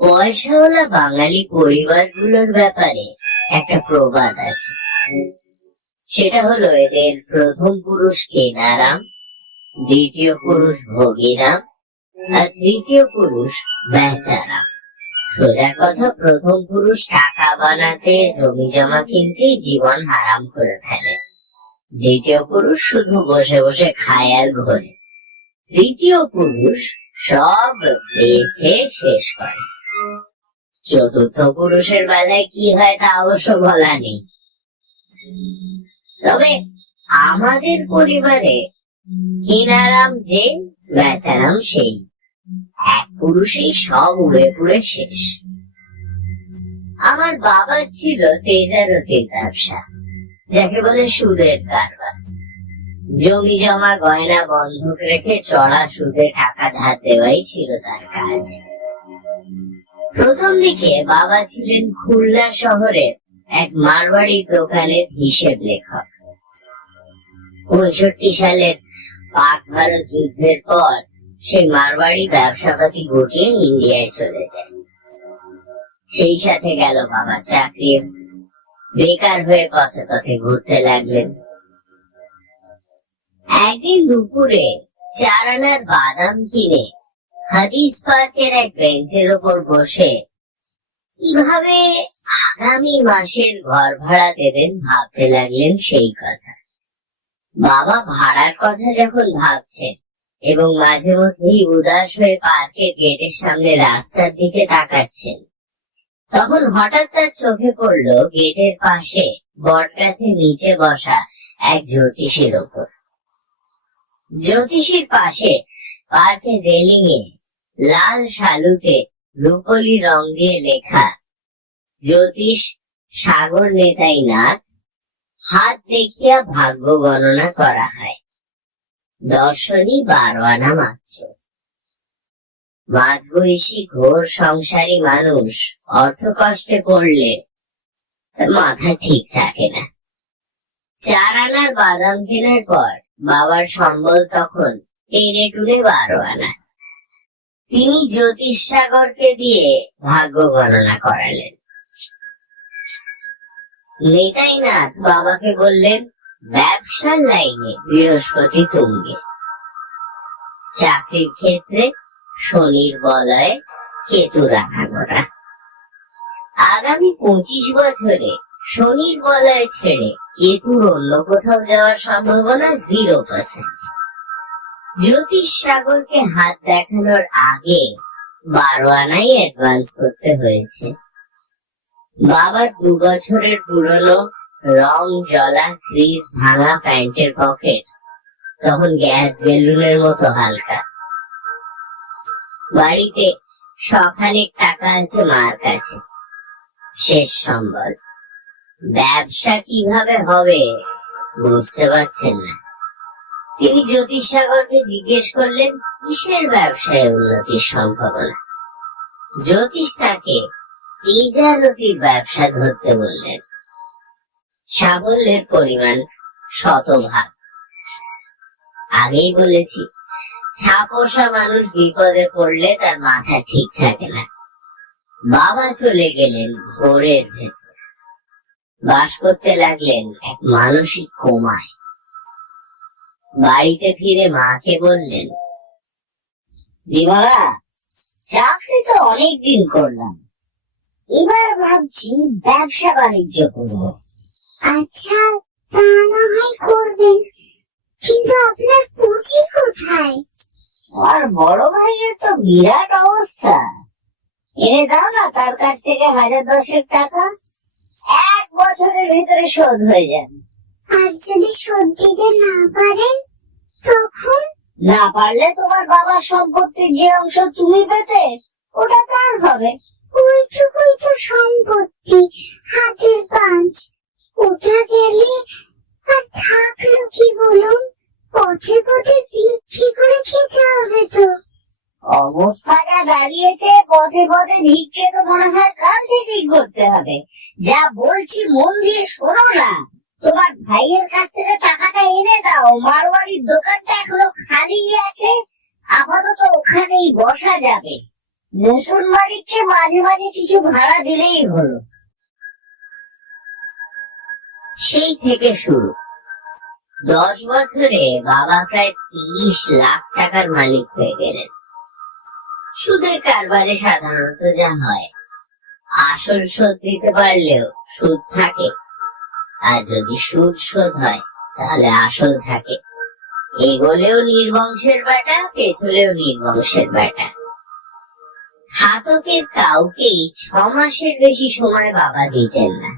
পয়সাওয়ালা বাঙালি পরিবারগুলোর ব্যাপারে একটা প্রবাদ আছে। সেটা হলো, এদের প্রথম পুরুষ কেনারাম, দ্বিতীয় পুরুষ ভগিরাম, আর তৃতীয় পুরুষ বেচারাম। সোজা কথা, প্রথম পুরুষ টাকা বানাতে, জমি জমা কিনতে জীবন হারাম করে ফেলে। দ্বিতীয় পুরুষ শুধু বসে বসে খায় আর ঘোরে। তৃতীয় পুরুষ সব বেচে শেষ করে। চতুর্থ পুরুষের বেলায় কি হয় তা অবশ্য বলা নেই। তবে আমাদের পরিবারে কেনারাম যে, বেচারাম সেই। এক পুরুষই সব উড়ে পুড়ে শেষ। আমার বাবার ছিল তেজারতির ব্যবসা, যাকে বলে সুদের কারবার। জমি জমা গয়না বন্ধক রেখে চড়া সুদে টাকা ধার দেওয়াই ছিল তার কাজ। প্রথম দিকে বাবা ছিলেন খুলনা শহরের এক মারওয়াড়ি দোকানের হিসেব লেখক। 65 সালের পাক ভারত যুদ্ধের পর সেই মারওয়াড়ি ব্যবসাপাতি গুটিয়ে ইন্ডিয়ায় চলে যায়। সেই সাথে গেল বাবার চাকরি। বেকার হয়ে পথে পথে ঘুরতে লাগলেন। একদিন দুপুরে 4 আনার বাদাম কিনে হাদিস পার্কের এক বেঞ্চের ওপর বসে কিভাবে আগামী মাসের ঘর ভাড়া দেবেন ভাবতে লাগলেন সেই কথা। বাবা ভাড়ার কথা যখন ভাবছেন এবং মাঝে মধ্যেই উদাস হয়ে পার্কের গেটের সামনে রাস্তার দিকে তাকাচ্ছেন, তখন হঠাৎ তার চোখে পড়লো গেটের পাশে বটগাছের নিচে বসা এক জ্যোতিষীর ওপর। জ্যোতিষীর পাশে পার্কের রেলিং এ লাল শালুতে রূপলি রং দিয়ে লেখা, জ্যোতিষ সাগর নেতাই নাথ, হাত দেখিয়া ভাগ্য গণনা করা হয়, দর্শনী 12 আনা মাত্র। মাঝবয়সী ঘোর সংসারী মানুষ অর্থ কষ্টে পড়লে মাথা ঠিক থাকে না। 4 আনার বাদাম কেনার পর বাবার সম্বল তখন টেনে টুনে 12 আনা। তিনি জ্যোতিষ সাগরকে দিয়ে ভাগ্য গণনা করালেন। নেতাই নাথ বাবাকে বললেন, ব্যবসার লাইনে বৃহস্পতি তুঙ্গে, চাকরির ক্ষেত্রে শনির বলয়ে কেতু রাখা করা। আগামী 25 বছরে শনির বলয় ছেড়ে কেতুর অন্য কোথাও যাওয়ার সম্ভাবনা 0%। জ্যোতিষ সাগরকে হাত দেখানোর আগে 12 আনাই অ্যাডভান্স করতে হয়েছে। বাবার 2 বছরের পুরনো রং জলা ক্রিজ ভাঙা প্যান্টের পকেট তখন গ্যাস বেলুনের মতো হালকা। বাড়িতে শখানেক টাকা আছে মার কাছে, শেষ সম্বল। ব্যবসা কিভাবে হবে বুঝতে পারছেন না। তিনি জ্যোতিষ সাগরকে জিজ্ঞেস করলেন, কিসের ব্যবসায় উন্নতির সম্ভাবনা? জ্যোতিষ তাকে তেজারতির ব্যবসা ধরতে বললেন। সাফল্যের পরিমাণ 100%। আগেই বলেছি, ছাপোষা মানুষ বিপদে পড়লে তার মাথা ঠিক থাকে না। বাবা চলে গেলেন ঘোরের ভেতর, বাস করতে লাগলেন এক মানসিক কোমায়। বাড়িতে ফিরে মাকে বললেন, বিমলা, চাকরি তো অনেকদিন করলাম, এবার ভাবছি ব্যবসা বাণিজ্য করব। আচ্ছা, তা না হয় করবেন, কিন্তু আপনার পুঁজি কোথায়? আর বড় ভাইয়ের তো বিরাট অবস্থা, এনে দাও না তার কাছ থেকে 1010 টাকা, 1 বছরের ভিতরে শোধ হয়ে যাবে। আর যদি শোধ দিতে না পারেন তখন? না পারলে তোমার বাবার সম্পত্তির যে অংশ তুমি পেতে, ওটা কার হবে? ওইটুকুই তো সম্পত্তি, হাতের পাঁচ। ওটা গেলে আর থাকলো কি বলুন? পথে পথে বিক্রি করে খেতে হবে তো। অবস্থা যা দাঁড়িয়েছে, পথে পথে ভিক্ষে তো মনে হয় কাল থেকেই করতে হবে। যা বলছি মন দিয়ে শোনো না। তোমার ভাইয়ের কাছ থেকে টাকাটা এনে দাও, মারওয়াড়ির দোকানটা এখনো খালি আছে, আপাতত ওখানেই বসা যাবে। নতুন মালিককে মাঝে মাঝে কিছু ভাড়া দিলেই হলো। সেই থেকে শুরু। 10 বছরে বাবা প্রায় 30 লাখ টাকার মালিক হয়ে গেলেন। সুদের কারবারে সাধারণত যা হয়, আসল শোধ দিতে পারলেও সুদ থাকে, আর যদি সুদ শোধ হয় তাহলে আসল থাকে। এগোলেও নির্বংশের বেটা, পেছলেও নির্বংশের বেটা। খাতকের কাউকেই 6 মাসের বেশি সময় বাবা দিতেন না।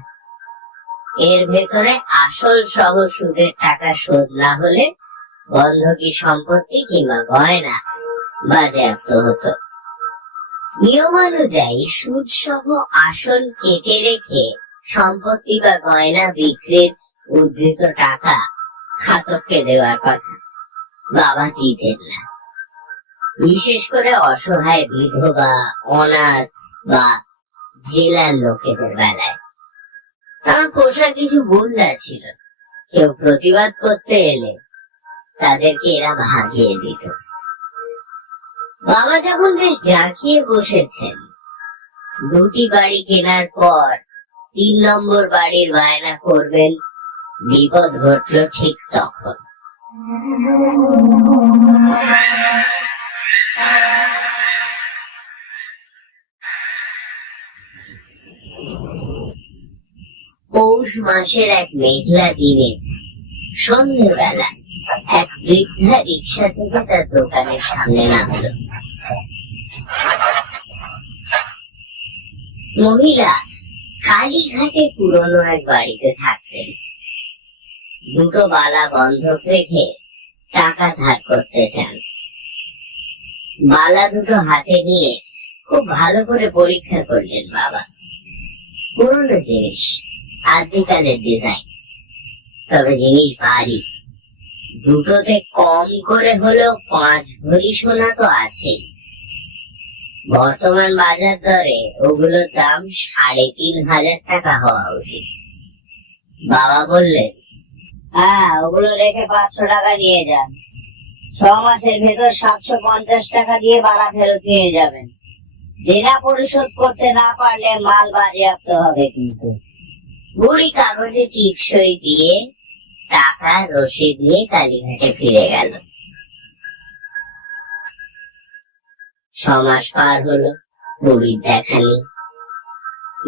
এর ভেতরে আসল সহ সুদের টাকা শোধ না হলে বন্ধকি সম্পত্তি কিংবা গয়না বাজেয়াপ্ত হতো। নিয়মানুযায়ী সুদ সহ আসল কেটে রেখে সম্পত্তি বা গয়না বিক্রির উদ্ধৃত টাকা খাতককে দেওয়ার কথা। বাবা দিতেন না। বিশেষ করে অসহায় বিধবা, অনাথ বা জেলার লোকেদের বেলায়। তার পোষা কিছু গুন্ডা ছিল, কেউ প্রতিবাদ করতে এলে তাদেরকে এরা ভাগিয়ে দিত। বাবা যখন বেশ জাঁকিয়ে বসেছেন, 2টি বাড়ি কেনার পর 3 নম্বর বাড়ির বায়না করবেন, বিপদ ঘটল ঠিক তখন। পৌষ মাসের এক মেঘলা দিনে সন্ধ্যেবেলা এক বৃদ্ধা রিক্সা থেকে তার দোকানের সামনে নামল। মহিলা কালীঘাটে পুরনো এক বাড়িতে থাকতেন। 2টো বালা বন্ধক রেখে টাকা ধার করতে চান। বালা 2টো হাতে নিয়ে খুব ভালো করে পরীক্ষা করলেন বাবা। পুরনো জিনিস, আদিকালের ডিজাইন, তবে জিনিস ভারী। 2টোতে কম করে হলেও 5 ভরি সোনা তো আছেই। বর্তমান বাজার দরে ওগুলোর দাম 3,500 টাকা হওয়া উচিত। বাবা বললেন, হ্যাঁ, ওগুলো রেখে 500 টাকা নিয়ে যান। 6 মাসের ভেতর 750 টাকা দিয়ে বালা ফেরত নিয়ে যাবেন। দেনা পরিশোধ করতে না পারলে মাল বাজেয়াপ্ত হবে কিন্তু। বুড়ি কাগজে টিপসই দিয়ে টাকা রসিদ নিয়ে কালীঘাটে ফিরে গেল। 6 মাস পার হলো, বুড়ির দেখা নেই।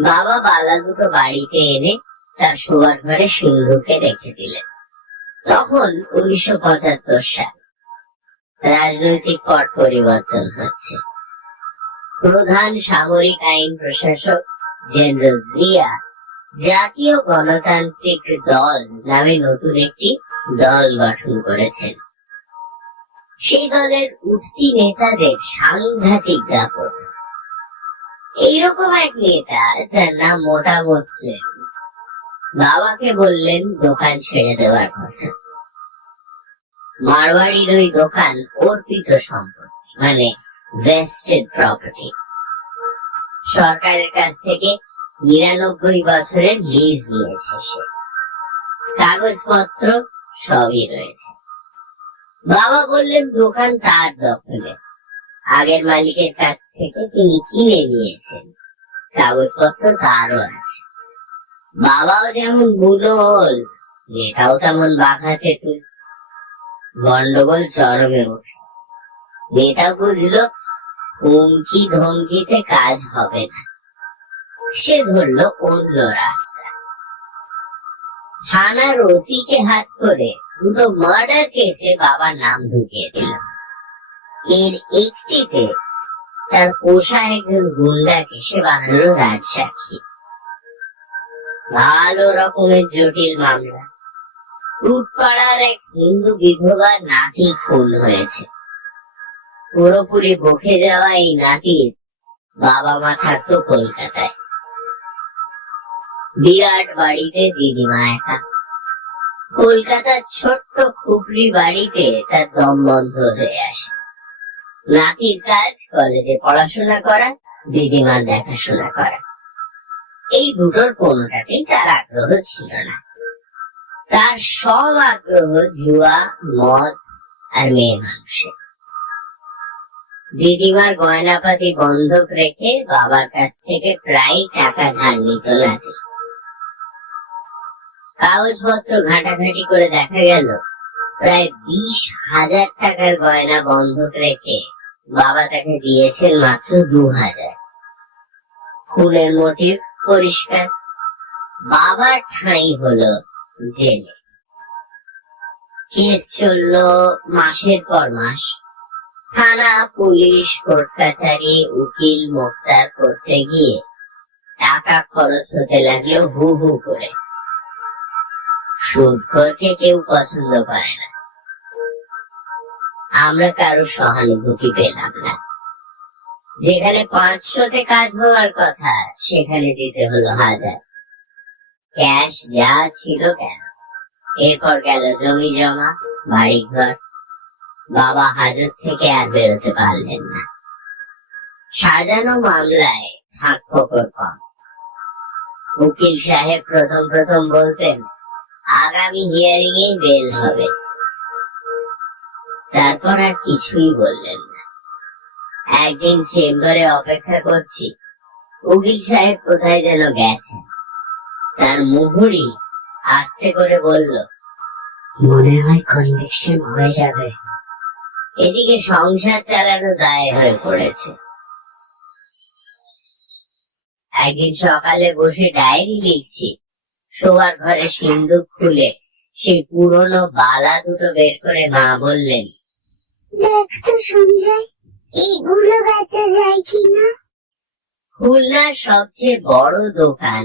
বাবা বালা 2টো বাড়িতে এনে তার শোয়ার ঘরে সিন্ধুকে রেখে দিলেন। তখন 1975 সাল। রাজনৈতিক পট পরিবর্তন হচ্ছে। প্রধান সামরিক আইন প্রশাসক জেনারেল জিয়া জাতীয় গণতান্ত্রিক দল নামে নতুন একটি দল গঠন করেছেন। সেই দলের উঠতি নেতাদের সাংঘাতিক দাপট। এইরকম এক নেতা, যার নাম মোটা মুসলিম, বাবাকে বললেন দোকান ছেড়ে দেওয়ার কথা। মারওয়াড়ির ওই দোকান অর্পিত সম্পত্তি, মানে ভেস্টেড প্রপার্টি। সরকারের কাছ থেকে 99 বছরের লিজ নিয়েছে সে। কাগজপত্র সবই রয়েছে। বাবা বললেন দোকান তার দখলে, আগের মালিকের কাছ থেকে তিনি কিনে নিয়েছেন, কাগজপত্র তারও আছে। বাবাও যেমন বুনোল, নেতাও তেমন বাঘাতে তুই। গন্ডগোল চরমে উঠল। নেতা বুঝলো হুমকি ধমকিতে কাজ হবে না, সে ধরলো অন্য রাস্তা। থানার ওসিকে হাত করে 2টো মার্ডার কেসে বাবার নাম ঢুকিয়ে দিল। এর একটিতে তার পোষা একজন গুন্ডাকে সে বানালো রাজসাক্ষী। ভালো রকমের জটিল মামলা। রুটপাড়ার এক হিন্দু বিধবার নাতি খুন হয়েছে। পুরোপুরি বকে যাওয়া এই নাতির বাবা মা থাকতো কলকাতায়। বিরাট বাড়িতে দিদিমা একা। কলকাতার ছোট্ট খুপড়ি বাড়িতে তার দম বন্ধ হয়ে আসে। নাতির কাজ কলেজে পড়াশোনা করা, দিদিমার দেখাশোনা করা। এই 2টোর কোনোটাতেই তার আগ্রহ ছিল না। তার সব আগ্রহ জুয়া, মদ আর মেয়ে মানুষের। দিদিমার গয়নাপাতি বন্ধক রেখে বাবার কাছ থেকে প্রায় টাকা ধার নিত নাতি। কাগজপত্র ঘাটাঘাটি করে দেখা গেল প্রায় 20,000 টাকার গয়না বন্ধক রেখে বাবা তাকে দিয়েছেন মাত্র 2,000। খুনের মোটিভ পরিষ্কার, বাবার ঠাঁই হলো জেলে। কেস চললো মাসের পর মাস। থানা, পুলিশ, কোর্ট কাছারি, উকিল মোক্তার করতে গিয়ে টাকা খরচ হতে লাগলো হু হু করে। সুদখোরকে কেউ পছন্দ করে না। আমরা কারো সহানুভূতি পেলাম না। যেখানে 500-তে কাজ হওয়ার কথা সেখানে দিতে হলো 1000। ক্যাশ যা ছিল গেল। এরপর গেল জমি জমা, বাড়ি ঘর। বাবা হাজত থেকে আর বেরোতে পারলেন না। সাজানো মামলায় ফাঁক ফোকর কম। উকিল সাহেব প্রথম প্রথম বলতেন আগামী হিয়ারিং এ বেল হবে, তারপর আর কিছুই বললেন না। একদিন চেম্বারে অপেক্ষা করছি, উকিল সাহেব কোথায় যেন গেছেন। তার মুহুরি আস্তে করে বলল, মনে হয় কনভিকশন হয়ে যাবে। এদিকে সংসার চালানো দায় হয়ে পড়েছে। একদিন সকালে বসে ডায়েরি লিখছি, শোয়ার ঘরে সিন্দুক খুলে সেই পুরনো বালা দুটো বের করে মা বললেন, দেখ তো সঞ্জয়, এগুলো বেচা যায় কিনা। খুলনার সবচেয়ে বড় দোকান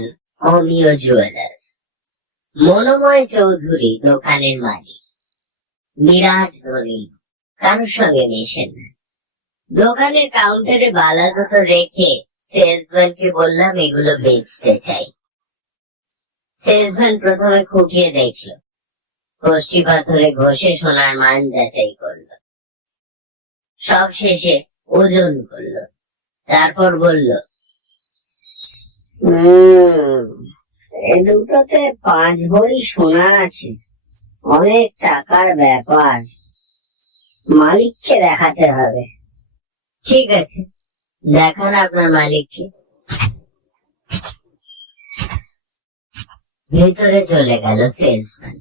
অমিয় জুয়েলার্স। মনোময় চৌধুরী দোকানের মালিক। বিরাট ধনী, কারোর সঙ্গে মেশেন না। দোকানের কাউন্টারে বালা দুটো রেখে সেলসম্যানকে বললাম এগুলো বেচতে চাই। সেলসম্যান প্রথমে খুঁটিয়ে দেখলো, কষ্টি পাথরে ঘষে সোনার মান যাচাই করলো, সব শেষে ওজন করলো, তারপর বলল, এ দুটোতে 5 ভরি সোনা আছে, অনেক টাকার ব্যাপার, মালিককে দেখাতে হবে। ঠিক আছে, দেখান আপনার মালিককে। ভেতরে চলে গেল সেলসম্যান।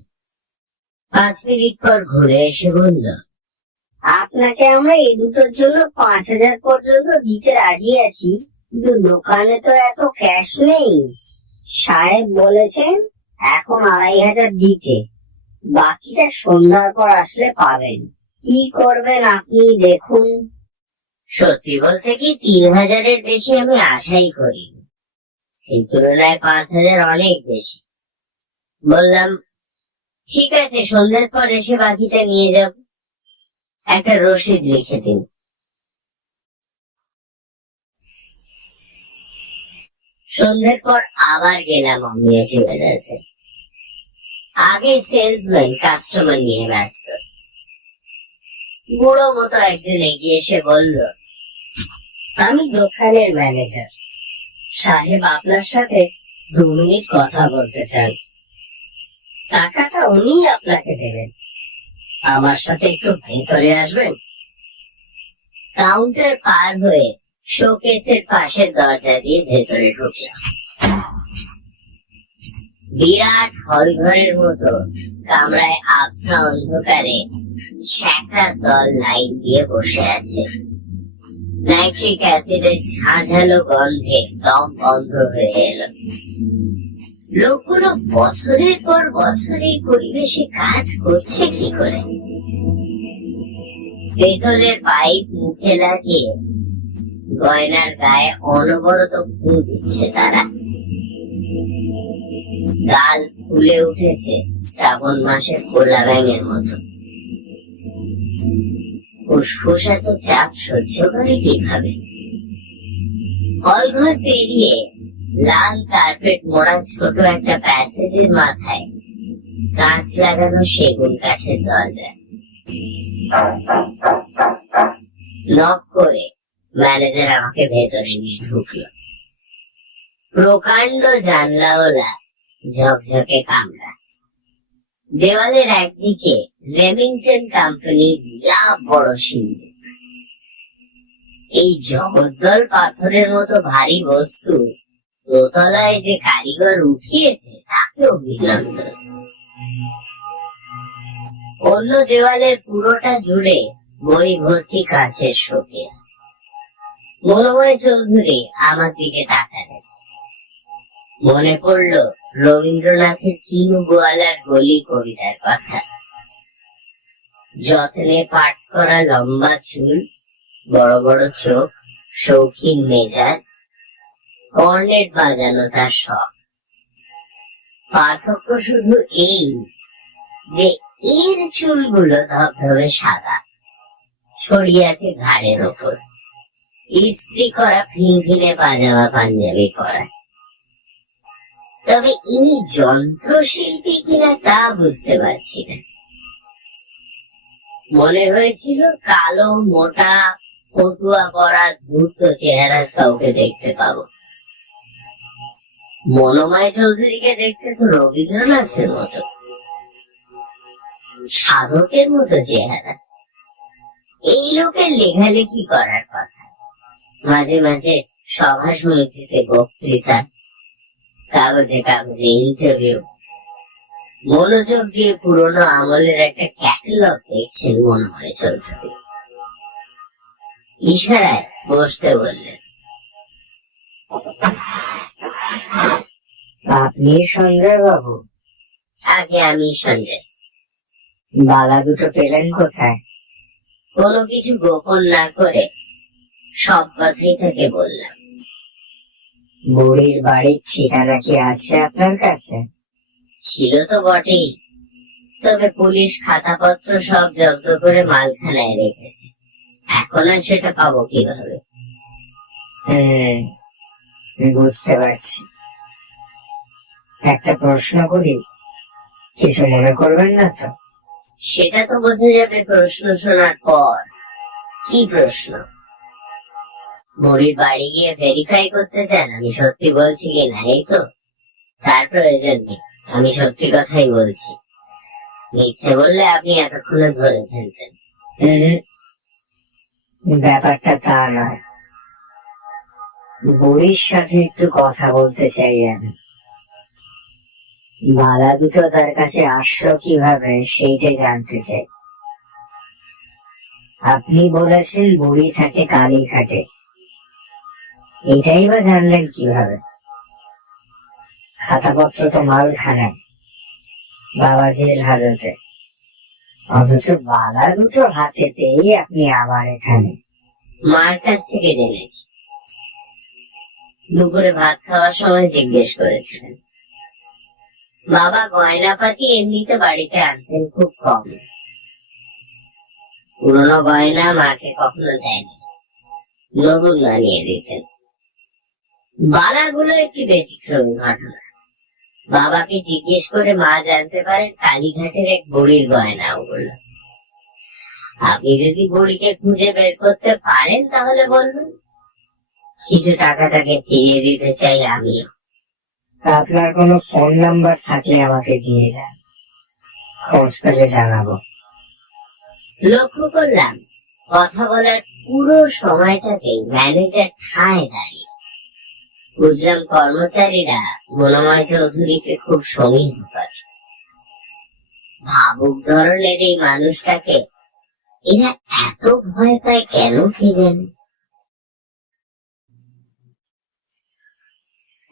5 মিনিট পর ঘুরে এসে বলল, আপনাকে আমরা এই দুটোর জন্য 5,000 পর্যন্ত দিতে রাজি আছি, কিন্তু দোকানে তো এত ক্যাশ নেই। সাহেব বলেছেন এখন 2,500 দিতে, বাকিটা সন্ধ্যার পর আসলে পাবেন। কি করবেন আপনি দেখুন। সত্যি বলতে কি 3,000-এর বেশি আমি আশাই করিনি। এই তুলনায় 5,000 অনেক বেশি। বললাম, ঠিক আছে, সন্ধ্যার পর এসে বাকিটা নিয়ে যাব। একটা রসিদ লিখে দিন। সন্ধ্যের পর আবার গেলাম অমিয় জুয়েলার্সে। আগে সেলসম্যান কাস্টমার নিয়ে ব্যস্ত। বুড়ো মতো একজন এগিয়ে এসে বলল, আমি দোকানের ম্যানেজার, সাহেব আপনার সাথে 2 মিনিট কথা বলতে চান। টাকাটা উনি আপনাকে দেবেন, আমার সাথে একটু ভেতরে আসবেন। কাউন্টার পার হয়ে শোকেসের পাশের দরজা দিয়ে ভেতরে ঢুকলাম। বিরাট হল ঘরের মতো কামরায় আবছা অন্ধকারে শ্যাকরা দল লাইন দিয়ে বসে আছে। নাইট্রিক অ্যাসিডের ঝাঁঝালো গন্ধে দম বন্ধ হয়ে এলো। লোকগুলো বছরের পর বছর এই পরিবেশে কাজ করছে কি করে? পেতলের পাইপ মুখে লাগিয়ে গয়নার গায়ে অনবরত ফু দিচ্ছে তারা। গাল ফুলে উঠেছে শ্রাবণ মাসের কোলা ব্যাঙের মতো। ফুসফুস এত চাপ সহ্য করে কিভাবে? হলঘর পেরিয়ে লাল কার্পেট মোড়া ছোট একটা প্যাসেজের মাথায় কাঁচ লাগানো সেগুন কাঠের দরজা। নক করে ম্যানেজার আমাকে ভেতরে নিয়ে ঢুকলো। প্রকাণ্ড জানলাওয়ালা ঝকঝকে কামরা। দেওয়ালের একদিকে রেমিংটন কোম্পানির বিরাট বড় সিন্দুক, এই জগদ্দল পাথরের মতো ভারী বস্তু দোতলায় যে কারিগর উঠিয়েছে তাকে অভিনন্দন। অন্য দেওয়ালের পুরোটা জুড়ে বই ভর্তি কাঁচের শোকেস। মনোময় চৌধুরী আমার দিকে তাকালেন। মনে পড়ল রবীন্দ্রনাথের কিনু গোয়ালার গলি কবিতার কথা। যত্নে পাঠ করা লম্বা চুল, বড় বড় চোখ, শৌখিন মেজাজ, কর্নেট বাজানো তার শখ। পার্থক্য শুধু এই যে এর চুলগুলো ধবধবে সাদা, ছড়িয়ে আছে ঘাড়ের ওপর, ইস্ত্রি করা ফিনফিনে পাজামা পাঞ্জাবি পরা। তবে ইনি যন্ত্রশিল্পী কিনা তা বুঝতে পারছি না। মনে হয়েছিল কালো মোটা ফতুয়া পরা ধূর্ত চেহারার কাউকে দেখতে পাবো। মনোময় চৌধুরীকে দেখতে তো রবীন্দ্রনাথের মতো, সাধকের মতো চেহারা। এই লোকের লেখালেখি করার কথা, মাঝে মাঝে সভা সমিতিতে বক্তৃতা, কাগজে কাগজে ইন্টারভিউ। মনোযোগ দিয়ে পুরোনো আমলের একটা ক্যাটালগ দেখছেন মনোময় চৌধুরী। ইশারায় বসতে বললেন। আপনি সঞ্জয় বাবু? আগে আমি সঞ্জয়। বালা দুটো পেলেন কোথায়? কোনো কিছু গোপন না করে সব কথাই তাকে বললাম। বুড়ির বাড়ির ঠিকানা কি আছে আপনার কাছে? ছিল তো বটেই, তবে পুলিশ খাতাপত্র সব জব্দ করে মালখানায় রেখেছে। এখন আর সেটা পাবো কিভাবে? বুঝতে পারছি। একটা প্রশ্ন করি, কিছু মনে করবেন না তো? সেটা তো বোঝা যাবে প্রশ্ন শোনার পর। কি প্রশ্ন? বুড়ির বাড়ি গিয়ে ভেরিফাই করতে চান আমি সত্যি বলছি কিনা, এই তো? তার প্রয়োজন নেই, আমি সত্যি কথাই বলছি। মিথ্যে বললে আপনি এতক্ষণে ধরে ফেলতেন। ব্যাপারটা তা নয়, বুড়ির সাথে একটু কথা বলতে চাই আমি। বালা দুটো তার কাছে আসলো কিভাবে সেইটা জানতে চাই। আপনি বলেছেন বুড়ি থাকে কালীঘাটে, এটাই বা জানলেন কিভাবে? খাতাপত্র তো মালখানায়, বাবা জেল হাজতে, অথচ বালা দুটো হাতে পেয়ে আপনি আবার এখানে। মার কাছ থেকে জেনেছি। দুপুরে ভাত খাওয়ার সময় জিজ্ঞেস করেছিলেন। বাবা গয়নাপাতি এমনিতে বাড়িতে আনতেন খুব কম। পুরনো গয়না মাকে কখনো দেয়নি, নতুন বানিয়ে দিতেন। বালাগুলো একটি ব্যতিক্রমী ঘটনা। বাবাকে জিজ্ঞেস করে মা জানতে পারেন কালীঘাটের এক বুড়ির গয়না ওগুলো। আপনি যদি বুড়িকে খুঁজে বের করতে পারেন তাহলে বলবেন, কিছু টাকা তাকে ফিরিয়ে দিতে চাই আমিও। আপনার কোনো ফোন নাম্বার থাকলে আমাকে দিয়ে যান, খোঁজ পেলে জানাবো। লক্ষ্য করলাম কথা বলার পুরো সময়টাতেই ম্যানেজার ঠায় দাঁড়িয়ে। বুঝলাম কর্মচারীরা মনোময় চৌধুরীকে খুব সমীহ করে। ভাবুক ধরনের এই মানুষটাকে এরা এত ভয় পায় কেন কে জানে।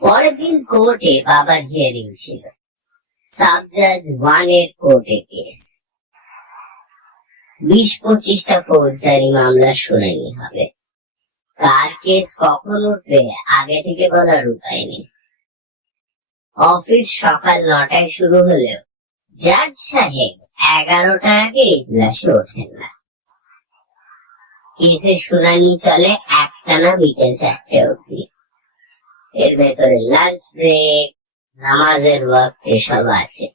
পরের দিন কোর্টে বাবার হিয়ারিং ছিল। সাব জাজ 1 এর কোর্টে কেস। 20-25টা ফৌজদারি মামলার শুনানি হবে। কার কেস কখন উঠবে আগে থেকে বলার উপায় নেই। অফিস সকাল 9টায় শুরু হলেও জাজ সাহেব 11টার আগে ইজলাসে ওঠেন না। কেসের শুনানি চলে একটানা বিকেল 4টে অবধি। এর ভেতরে লাঞ্চ ব্রেক, নামাজের ওয়াক্ত এসব আছে।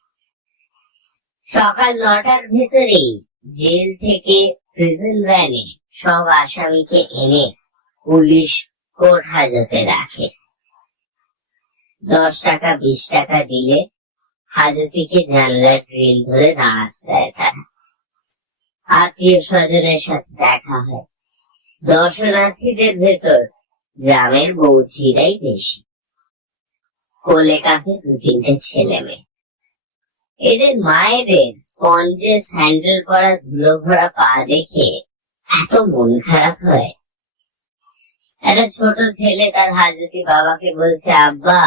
সকাল 9টার ভেতরেই জেল থেকে প্রিজন ভ্যানে সব আসামিকে এনে পুলিশ কোর্ট হাজতে রাখে। 10 টাকা 20 টাকা দিলে হাজতিকে জানলার গ্রিল ধরে দাঁড়াতে দেয় তারা। আত্মীয় স্বজনের সাথে দেখা হয়, দর্শনার্থীদের ভেতর গ্রামের বৌঝিরাই বেশি। কোলে কাঁধে 2-3টে ছেলে মেয়ে। এদের মায়েদের স্পঞ্জে স্যান্ডেল পরা ধুলো ভরা পা দেখে এত মন খারাপ হয়। একটা ছোট ছেলে তার হাজতি বাবাকে বলছে, আব্বা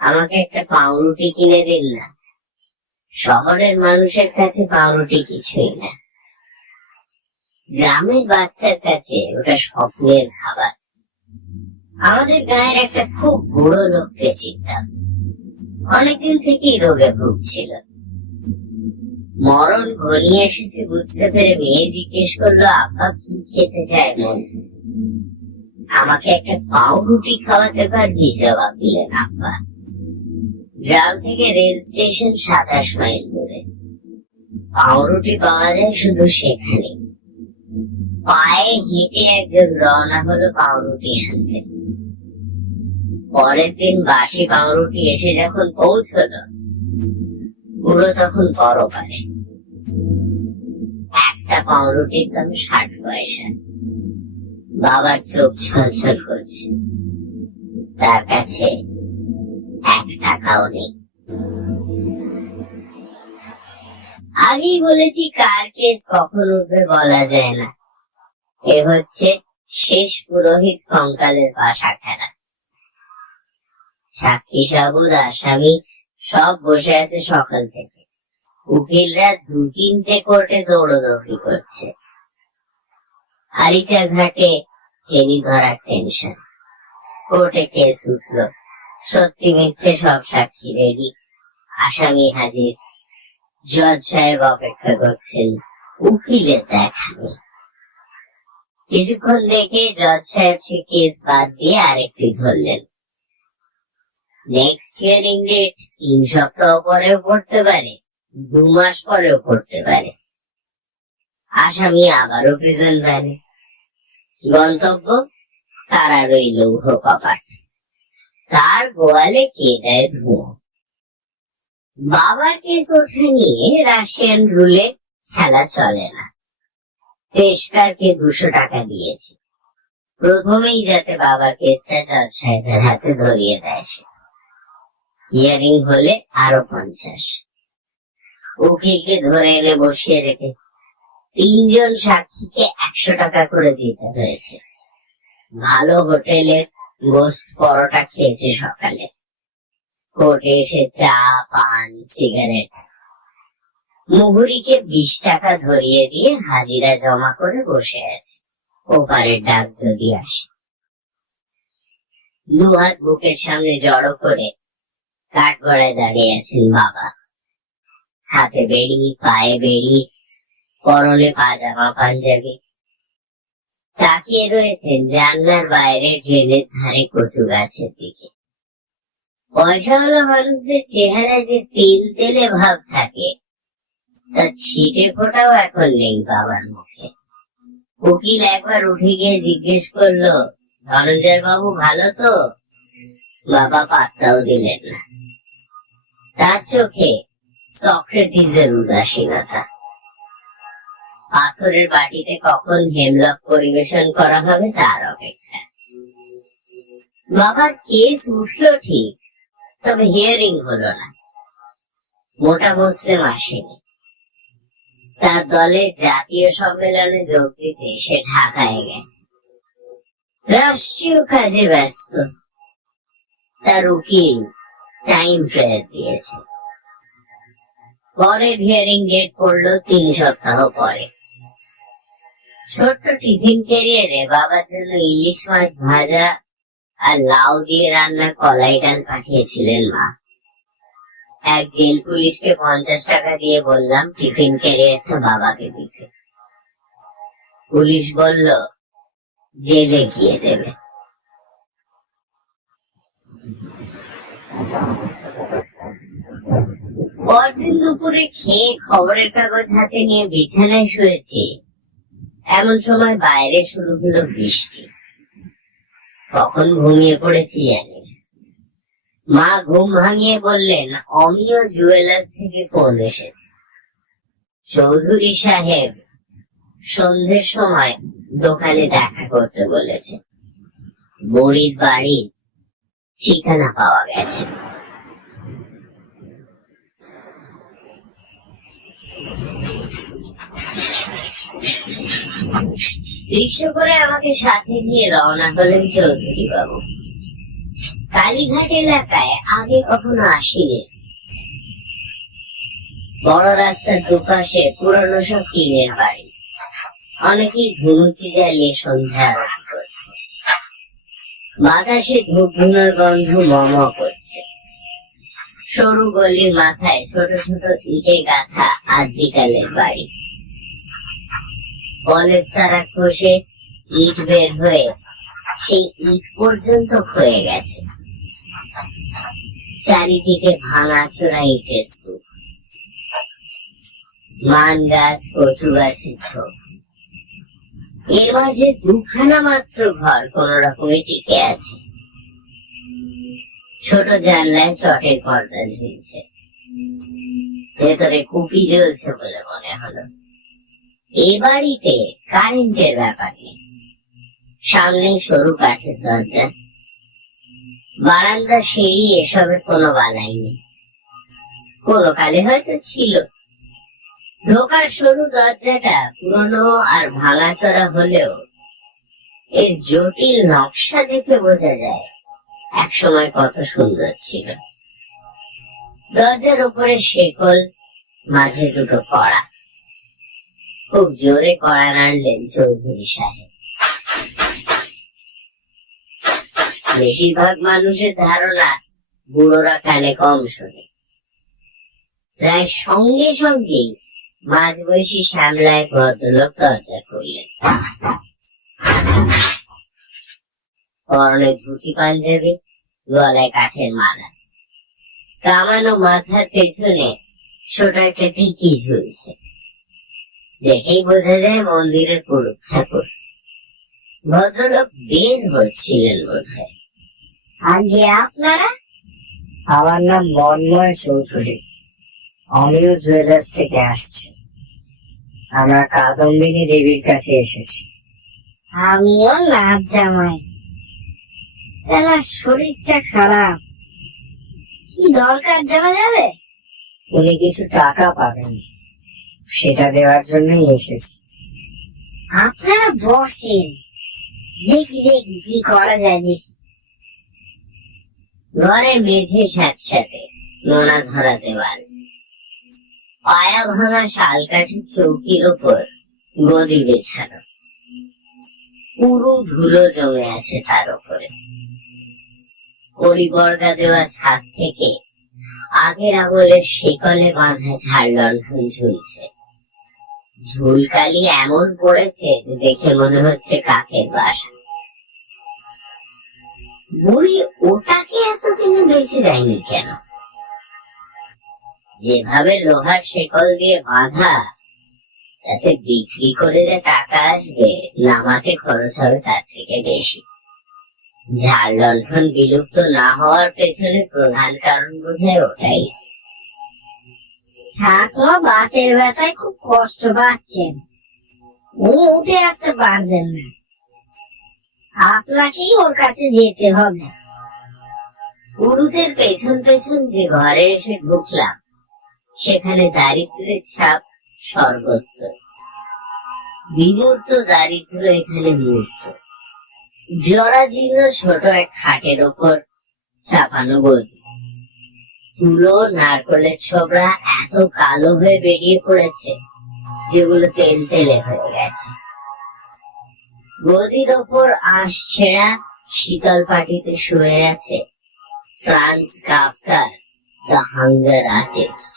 আমাকে একটা পাউরুটি কিনে দিন না। শহরের মানুষের কাছে পাউরুটি কিছুই না, গ্রামের বাচ্চার কাছে ওটা স্বপ্নের খাবার। আমাদের গায়ের একটা খুব বুড়ো লোককে চিনতাম, অনেকদিন থেকেই রোগে ভুগছিল। মরণ ঘনিয়ে এসেছে বুঝতে পেরে মেয়ে জিজ্ঞেস করলো, আব্বা কি খেতে চায় মন? আমাকে একটা পাউরুটি খাওয়াতে পারবি? জবাব দিলেন আব্বা। গ্রাম থেকে রেল স্টেশন 27 মাইল দূরে। পাউরুটি পাওয়া যায় শুধু সেখানে। পায়ে হেঁটে একজন রওনা হলো পাউরুটি আনতে। পরের দিন বাসি পাউরুটি এসে যখন পৌঁছলো, পুরো তখন পরপারে। একটা পাউরুটির দাম 60 পয়সা। বাবার চোখ ছলছল করছে, তার কাছে 1 টাকাও নেই। আগেই বলেছি কার কেস কখন উঠবে বলা যায় না। এ হচ্ছে শেষ পুরোহিত কঙ্কালের পাশা খেলা। সাক্ষী সাবুদ আসামি সব বসে আছে সকাল থেকে। উকিলরা 2-3টে কোর্টে দৌড়দৌড়ি করছে। আরিচা ঘাটে ফেরি ধরার টেনশন। কোর্টে কেস উঠলো, সত্যি মিথ্যে সব সাক্ষী রেডি, আসামি হাজির। জজ সাহেব অপেক্ষা করছেন, উকিলের দেখা নেই। কিছুক্ষণ দেখে জজ সাহেব সে কেস বাদ দিয়ে আরেকটি ধরলেন। নেক্সট হিয়ারিং ডেট 3 সপ্তাহ পরেও পড়তে পারে, 2 মাস পরেও পড়তে পারে। আসামি আবারও প্রিজন ভ্যানে। গন্তব্য তারার ওই লৌহ কপাট। তার গোয়ালে কে দেয় ধুঁয়ো। বাবার কেস ওঠা নিয়ে রাশিয়ান রুলে খেলা চলে না। পেশকারকে 200 টাকা দিয়েছে, প্রথমেই যাতে বাবার কেসটা জজ সাহেবের হাতে ধরিয়ে দেয় সে। হিয়ারিং হলে আরো 50। উকিলকে ধরে এনে বসিয়ে রেখেছে। 3 জন সাক্ষীকে 100 টাকা করে দিতে হয়েছে। ভালো হোটেলের গোস্ত পরোটা খেয়েছে সকালে। কোর্টে এসে চা, পান, সিগারেট। মুহুরীকে 20 টাকা ধরিয়ে দিয়ে হাজিরা জমা করে বসে আছে, ওপারের ডাক যদি আসে। 2 হাত বুকের সামনে জড়ো করে কাঠগড়ায় দাঁড়িয়ে আছেন বাবা। হাতে বেড়ি, পায়ে বেড়ি, পরনে পাজামা পাঞ্জাবি। তাকিয়ে রয়েছেন জানলার বাইরের ড্রেনের ধারে কচু গাছের দিকে। পয়সাওয়ালা মানুষের চেহারায় যে তেল তেলে ভাব থাকে, তার ছিটে ফোটাও এখন নেই বাবার মুখে। উকিল একবার উঠে গিয়ে জিজ্ঞেস করলো, ধনঞ্জয় বাবু ভালো তো? বাবা পাত্তাও দিলেন না। তার চোখে সক্রেটিসের উদাসীনতা। পাথরের বাটিতে কখন হেমলক পরিবেশন করা হবে তার অপেক্ষা। বাবার কেস উঠলো ঠিক, তবে হিয়ারিং হলো না। মোটা মুসলিম আসেনি। তার দলের জাতীয় সম্মেলনে যোগ দিতে সে ঢাকায় গেছে। রাষ্ট্রীয় কাজে ব্যস্ত। তার উকিল টাইম প্রেয়ার দিয়েছে। পরের হিয়ারিং ডেট পড়লো 3 সপ্তাহ পরে। ছোট্ট টিফিন ক্যারিয়ারে বাবার জন্য ইলিশ মাছ ভাজা আর লাউ দিয়ে রান্না কলাই ডাল পাঠিয়েছিলেন মা। এক জেল পুলিশকে 50 টাকা দিয়ে বললাম টিফিন ক্যারিয়ারটা বাবাকে দিতে। পুলিশ বলল জেলে গিয়ে দেবে। পরদিন দুপুরে খেয়ে খবরের কাগজ হাতে নিয়ে বিছানায় শুয়েছি, এমন সময় বাইরে শুরু হলো বৃষ্টি। কখন ঘুমিয়ে পড়েছি জানি না। মা ঘুম ভাঙিয়ে বললেন, অমিয় জুয়েলার্স থেকে ফোন এসেছে। চৌধুরী সাহেব সন্ধ্যের সময় দোকানে দেখা করতে বলেছে। বুড়ির বাড়ির ঠিকানা পাওয়া গেছে। রিক্সা করে আমাকে সাথে নিয়ে রওনা হলেন চৌধুরী বাবু। কালীঘাট এলাকায় আগে কখনো আসিনি। বড় রাস্তার দুপাশে পুরনো সব টিনের বাড়ি, অনেকেই ধুনুচি জ্বালিয়ে সন্ধ্যা আরতি করছে। বাতাসে ধূপ ধুনোর গন্ধ মম করছে। সরু গলির মাথায় ছোট ছোট ইটে গাঁথা আদিকালের বাড়ি। কলেজ সারা খসে ইট বের হয়ে সেই ইট পর্যন্ত ক্ষয়ে গেছে। চারিদিকে ভাঙাচোরা ইটের স্তূপ, মান গাছ, কচু গাছের ঝোপ। এর মাঝে দুখানা মাত্র ঘর কোন রকমে টিকে আছে। ছোট জানলায় চটের পর্দা ঝুলছে, ভেতরে কুপি জ্বলছে বলে মনে হলো। এই বাড়িতে কারেন্টের ব্যাপার নেই। সামনেই সরু কাঠের দরজা, বারান্দা, সিঁড়ি এসবের কোনো বালাই নেই। কোনো কালে হয়তো ছিল। ঢোকার সরু দরজাটা পুরনো আর ভাঙাচোরা হলেও এর জটিল নকশা দেখে বোঝা যায় একসময় কত সুন্দর ছিল। দরজার উপরে শেকল, মাঝে দুটো কড়া। খুব জোরে কড়া নাড়লেন চৌধুরী সাহেব। বেশিরভাগ মানুষের ধারণা বুড়োরা কানে কম শোনে। প্রায় সঙ্গে সঙ্গেই মাঝবয়সী শ্যামলায় ভদ্রলোক দরজা খুললেন। পরনে ধুতি পাঞ্জাবি, গলায় কাঠের মালা, কামানো মাথার পেছনে ছোট একটা টিকি ঝুলছে। দেখেই বোঝা যায় মন্দিরের পুরুষ ঠাকুর। ভদ্রলোক বের হচ্ছিলেন বোধ হয়। আগে আপনারা? আমার নাম মন্ময় চৌধুরী, আমিও জুয়েলার্স থেকে আসছি। আমরা কাদম্বিনী দেবীর কাছে এসেছি। আমিও নাচ জামাই। তার শরীরটা খারাপ, কি দরকার জানা যাবে? উনি কিছু টাকা পাবেন, সেটা দেওয়ার জন্যই এসেছি। আপনারা বসেন, দেখি দেখি কি করা যায় দেখি। ঘরের মেঝে স্যাঁতস্যাঁতে নোনা ধরা দেওয়াল, পায়া ভাঙা শাল কাঠের চৌকির ওপর গদি বেছানো। পুরো ধুলো জমে আছে তার উপরে। কড়িবর্গা দেওয়া ছাদ থেকে আগের আমলের শিকলে বাঁধা ঝাড় লণ্ঠন ঝুলছে। ঝুলকালি এমন পড়েছে যে দেখে মনে হচ্ছে কাকের বাসা। বুড়ি ওটাকে এতদিনে বেঁচে দেয়নি কেন? যেভাবে লোহার শেকল দিয়ে বাঁধা, তাতে বিক্রি করে যে টাকা আসবে, নামাতে খরচ হবে তার থেকে বেশি। ঝাড় লণ্ঠন বিলুপ্ত না হওয়ার পেছনে প্রধান কারণ বোধহয় ওটাই। ঠাকুমা বাতের ব্যথায় খুব কষ্ট পাচ্ছেন, উঠে আসতে পারবেন না। আপনাকেই ওর কাছে যেতে হবে। পুরুষের পেছন পেছন যে ঘরে এসে ঢুকলাম, সেখানে দারিদ্রের ছাপ সর্বত্র। বিমূর্ত দারিদ্র এখানে মূর্ত। জরাজীর্ণ ছোট এক খাটের ওপর চাপানো গদি। তুলো, নারকলের ছোবড়া এত কালো হয়ে বেরিয়ে পড়েছে যেগুলো তেল তেলে হয়ে গেছে। গদির ওপর আঁশ ছেঁড়া শীতল পাটিতে শুয়ে আছে ফ্রান্স কাফকার দ্য হাঙ্গার আর্টিস্ট।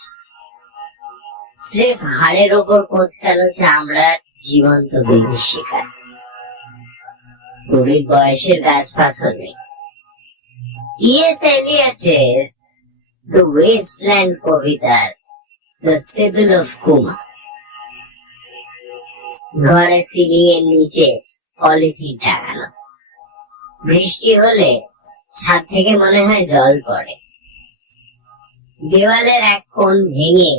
স্রেফ হাড়ের ওপর কোঁচকানো চামড়ার জীবন্ত বিভীষিকা। বুড়ির বয়সের গাছ পাথর নেই। টি.এস. এলিয়টের দ্য ওয়েস্টল্যান্ড কবিতার দ্য সিবিল অফ কুমা। ঘরে সিলিং এর নিচে পলিথিন টাঙানো। বৃষ্টি হলে ছাদ থেকে মনে হয় জল পড়ে। দেওয়ালের এক কোণ ভেঙে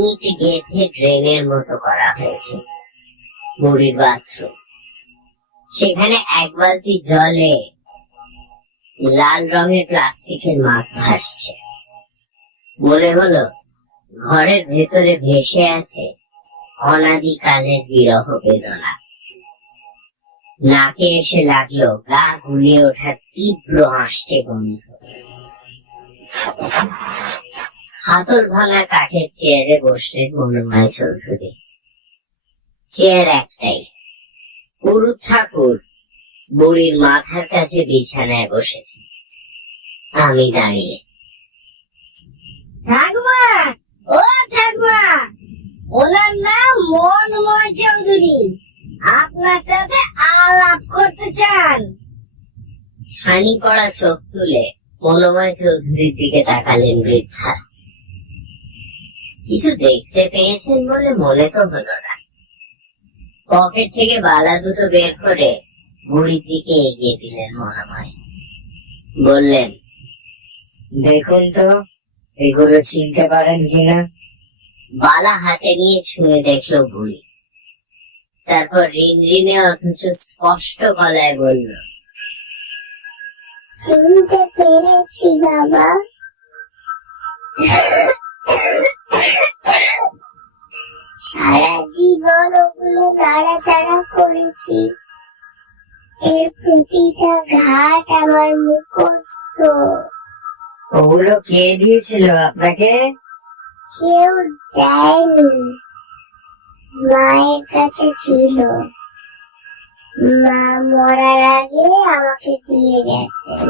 ইট গেঁথে ড্রেনের মতো করা হয়েছে। বুড়ির বাথরুম। সেখানে এক বালতি জলে লাল রঙের প্লাস্টিকের মাছ ভাসছে। মনে হলো ঘরের ভেতরে ভেসে আছে অনাদিকালের বিরহ বেদনা। নাকে এসে লাগলো গা গুলিয়ে ওঠা তীব্র আষ্টে গন্ধ। হাতল ভাঙা কাঠের চেয়ারে বসলেন মনোময় চৌধুরী। চেয়ার একটাই, পুরুত ঠাকুর বুড়ির মাথার কাছে বিছানায় বসেছে, আমি দাঁড়িয়ে। ঠাকুমা, ও ঠাকুমা, ওনার নাম মনময় চৌধুরী, আপনার সাথে আলাপ করতে চান। ছানি পড়া চোখ তুলে মনোময় চৌধুরীর দিকে তাকালেন বৃদ্ধা। কিছু দেখতে পেয়েছেন বলে মনে তো হলো না। পকেট থেকে বালা দুটো বের করে বুড়ির দিকে এগিয়ে দিলেন মনোময়। বললেন, দেখুন তো এগুলো চিনতে পারেন কিনা। বালা হাতে নিয়ে ছুঁয়ে দেখলো বুড়ি। তারপর রিনরিনে অথচ স্পষ্ট গলায় বলল, চিনতে পেরেছি বাবা। সারা জীবন ওগুলো নাড়াচাড়া করেছি, এর প্রতিটা ঘাট আমার মুখস্থ। ওগুলো কে দিয়েছিল আপনাকে? কেউ দেয়নি, মায়ের কাছে ছিল। মা মরার আগে আমাকে দিয়ে গেছেন।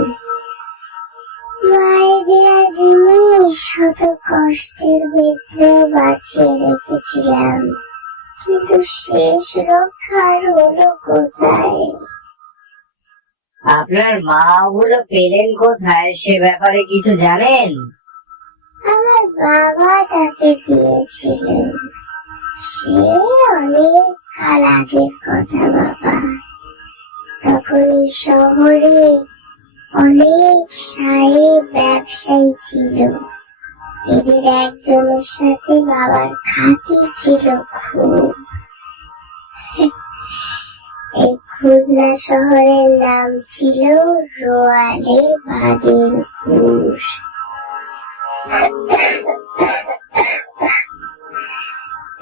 মায়ের দেয়া জিনিস শত কষ্টের ভেতরেও বাঁচিয়ে রেখেছিলাম, কিন্তু শেষ রক্ষার হলো কোথায়? আপনার মা ওগুলো পেলেন কোথায় সে ব্যাপারে কিছু জানেন? আমার বাবা তাকে দিয়েছিলেন, সে অনেক কাল আগের কথা বাবা। তখন এই শহরে অনেক সাহেব ব্যবসায়ী ছিল, এদের একজনের সাথে বাবার খাতির ছিল খুব। এই খুলনা শহরের নাম ছিল রোয়ালে বাদেরপুর।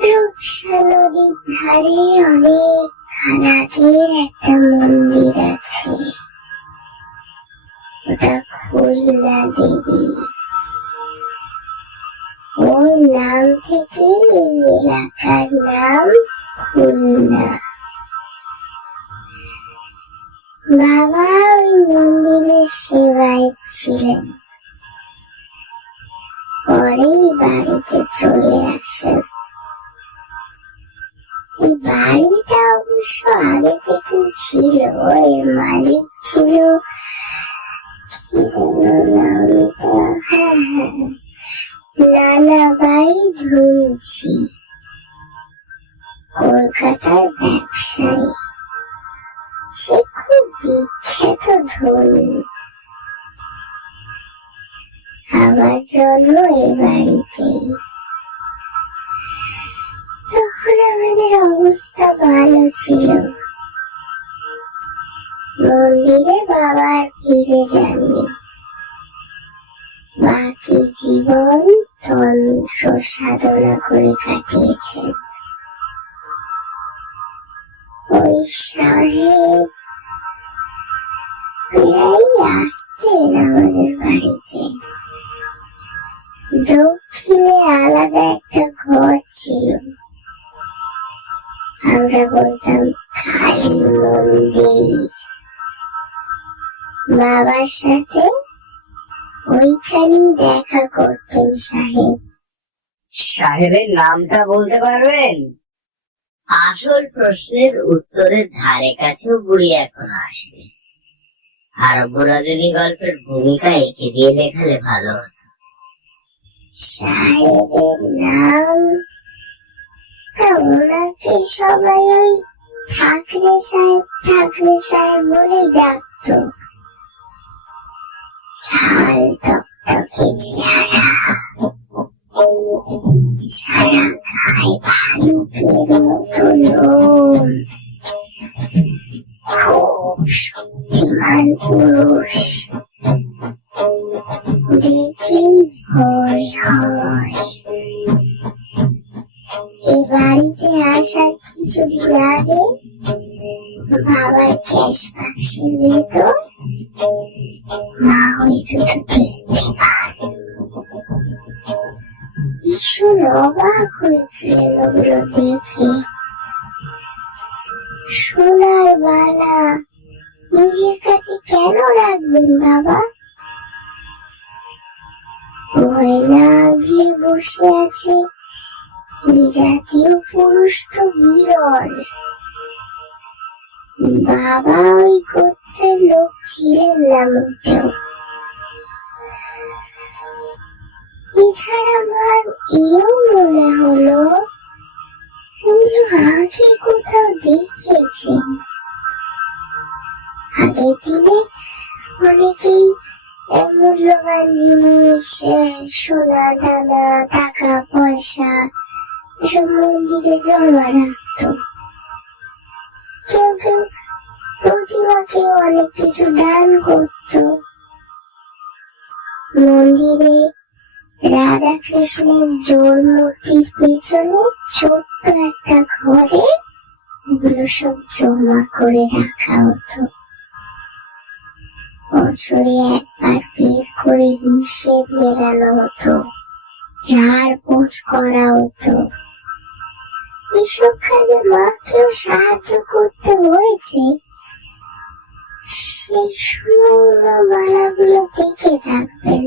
রূপসা নদীর ধারে অনেক খালাকের একটা মন্দির আছে, ওটা খুলনা দেবী। ওর নাম থেকে এই এলাকার নাম খুলনা। বাবা ওই মন্দিরের সেবায় ছিলেন, পরেই বাড়িতে চলে আসেন। এই বাড়িটা অবশ্য আগে থেকেই ছিল, এর মালিক ছিল কি যেন নামটা, নানাবাই ধুনছি, কলকাতার ব্যবসায়ী। সে খুব বিখ্যাত ধনী। আমার জন্ম এই বাড়িতেই। তখন আমাদের অবস্থা ভালো ছিল। মন্দিরে বাবা আর ফিরে যাননি, বাকি জীবন তন্ত্র সাধনা করে কাটিয়েছেন। ওই সাহেব প্রায় আসতেন আমাদের বাড়িতে। দক্ষিণে আলাদা একটা ঘর ছিল, আমরা বলতাম কালী মন্দির। বাবার সাথে ওইখানেই দেখা করতেন সাহেব। সাহেবের নামটা বলতে পারবেন? আসল প্রশ্নের উত্তরের ধারে কাছেও বুড়ি এখনো আসবে। আরব্য রজনী গল্পের ভূমিকা এঁকে দিয়ে লেখালে ভালো হতো। সাহেবের নাম, তা ওনাকে সবাই ওই ঠাকরে সাহেব বলেই ডাকতো। লাল টকটকে চেহারা, সারা গায়ে ভালুকের মতো লোম, খুব শক্তিমান পুরুষ, দেখলেই ভয় হয়। এ বাড়িতে আসার কিছুদিন আগে বাবার ক্যাশ বাক্সের ভেতর মা ওই দুটো দেখতে পান। ভীষণ অবাক হয়েছিলেন ওগুলো দেখে। সোনার বালা নিজের কাছে কেন রাখবেন বাবা? গয়না আগলে বসে আছে এই জাতীয় পুরুষ তো বিরল। বাবা ওই গোত্রের লোক ছিলেন না মোটেও। এছাড়া আমার এও মনে হলো ওগুলো আগে কোথাও দেখেছেন। আগের দিনে অনেকেই মূল্যবান জিনিস, সোনা দানা, টাকা পয়সা এসব মন্দিরে জমা রাখত। কেউ কেউ প্রতিমাকে অনেক কিছু দান করত। মন্দিরে রাধা কৃষ্ণের জোর মূর্তির পেছনে ছোট্ট একটা ঘরে ওগুলো সব জমা করে রাখা হতো। বছরে একবার বের করে হিসেব মেলানো হতো, ঝাড় পোছ করা হতো। এসব কাজে মাকেও সাহায্য করতে হয়েছে। সেই সময় মা মালাগুলো দেখে থাকবেন।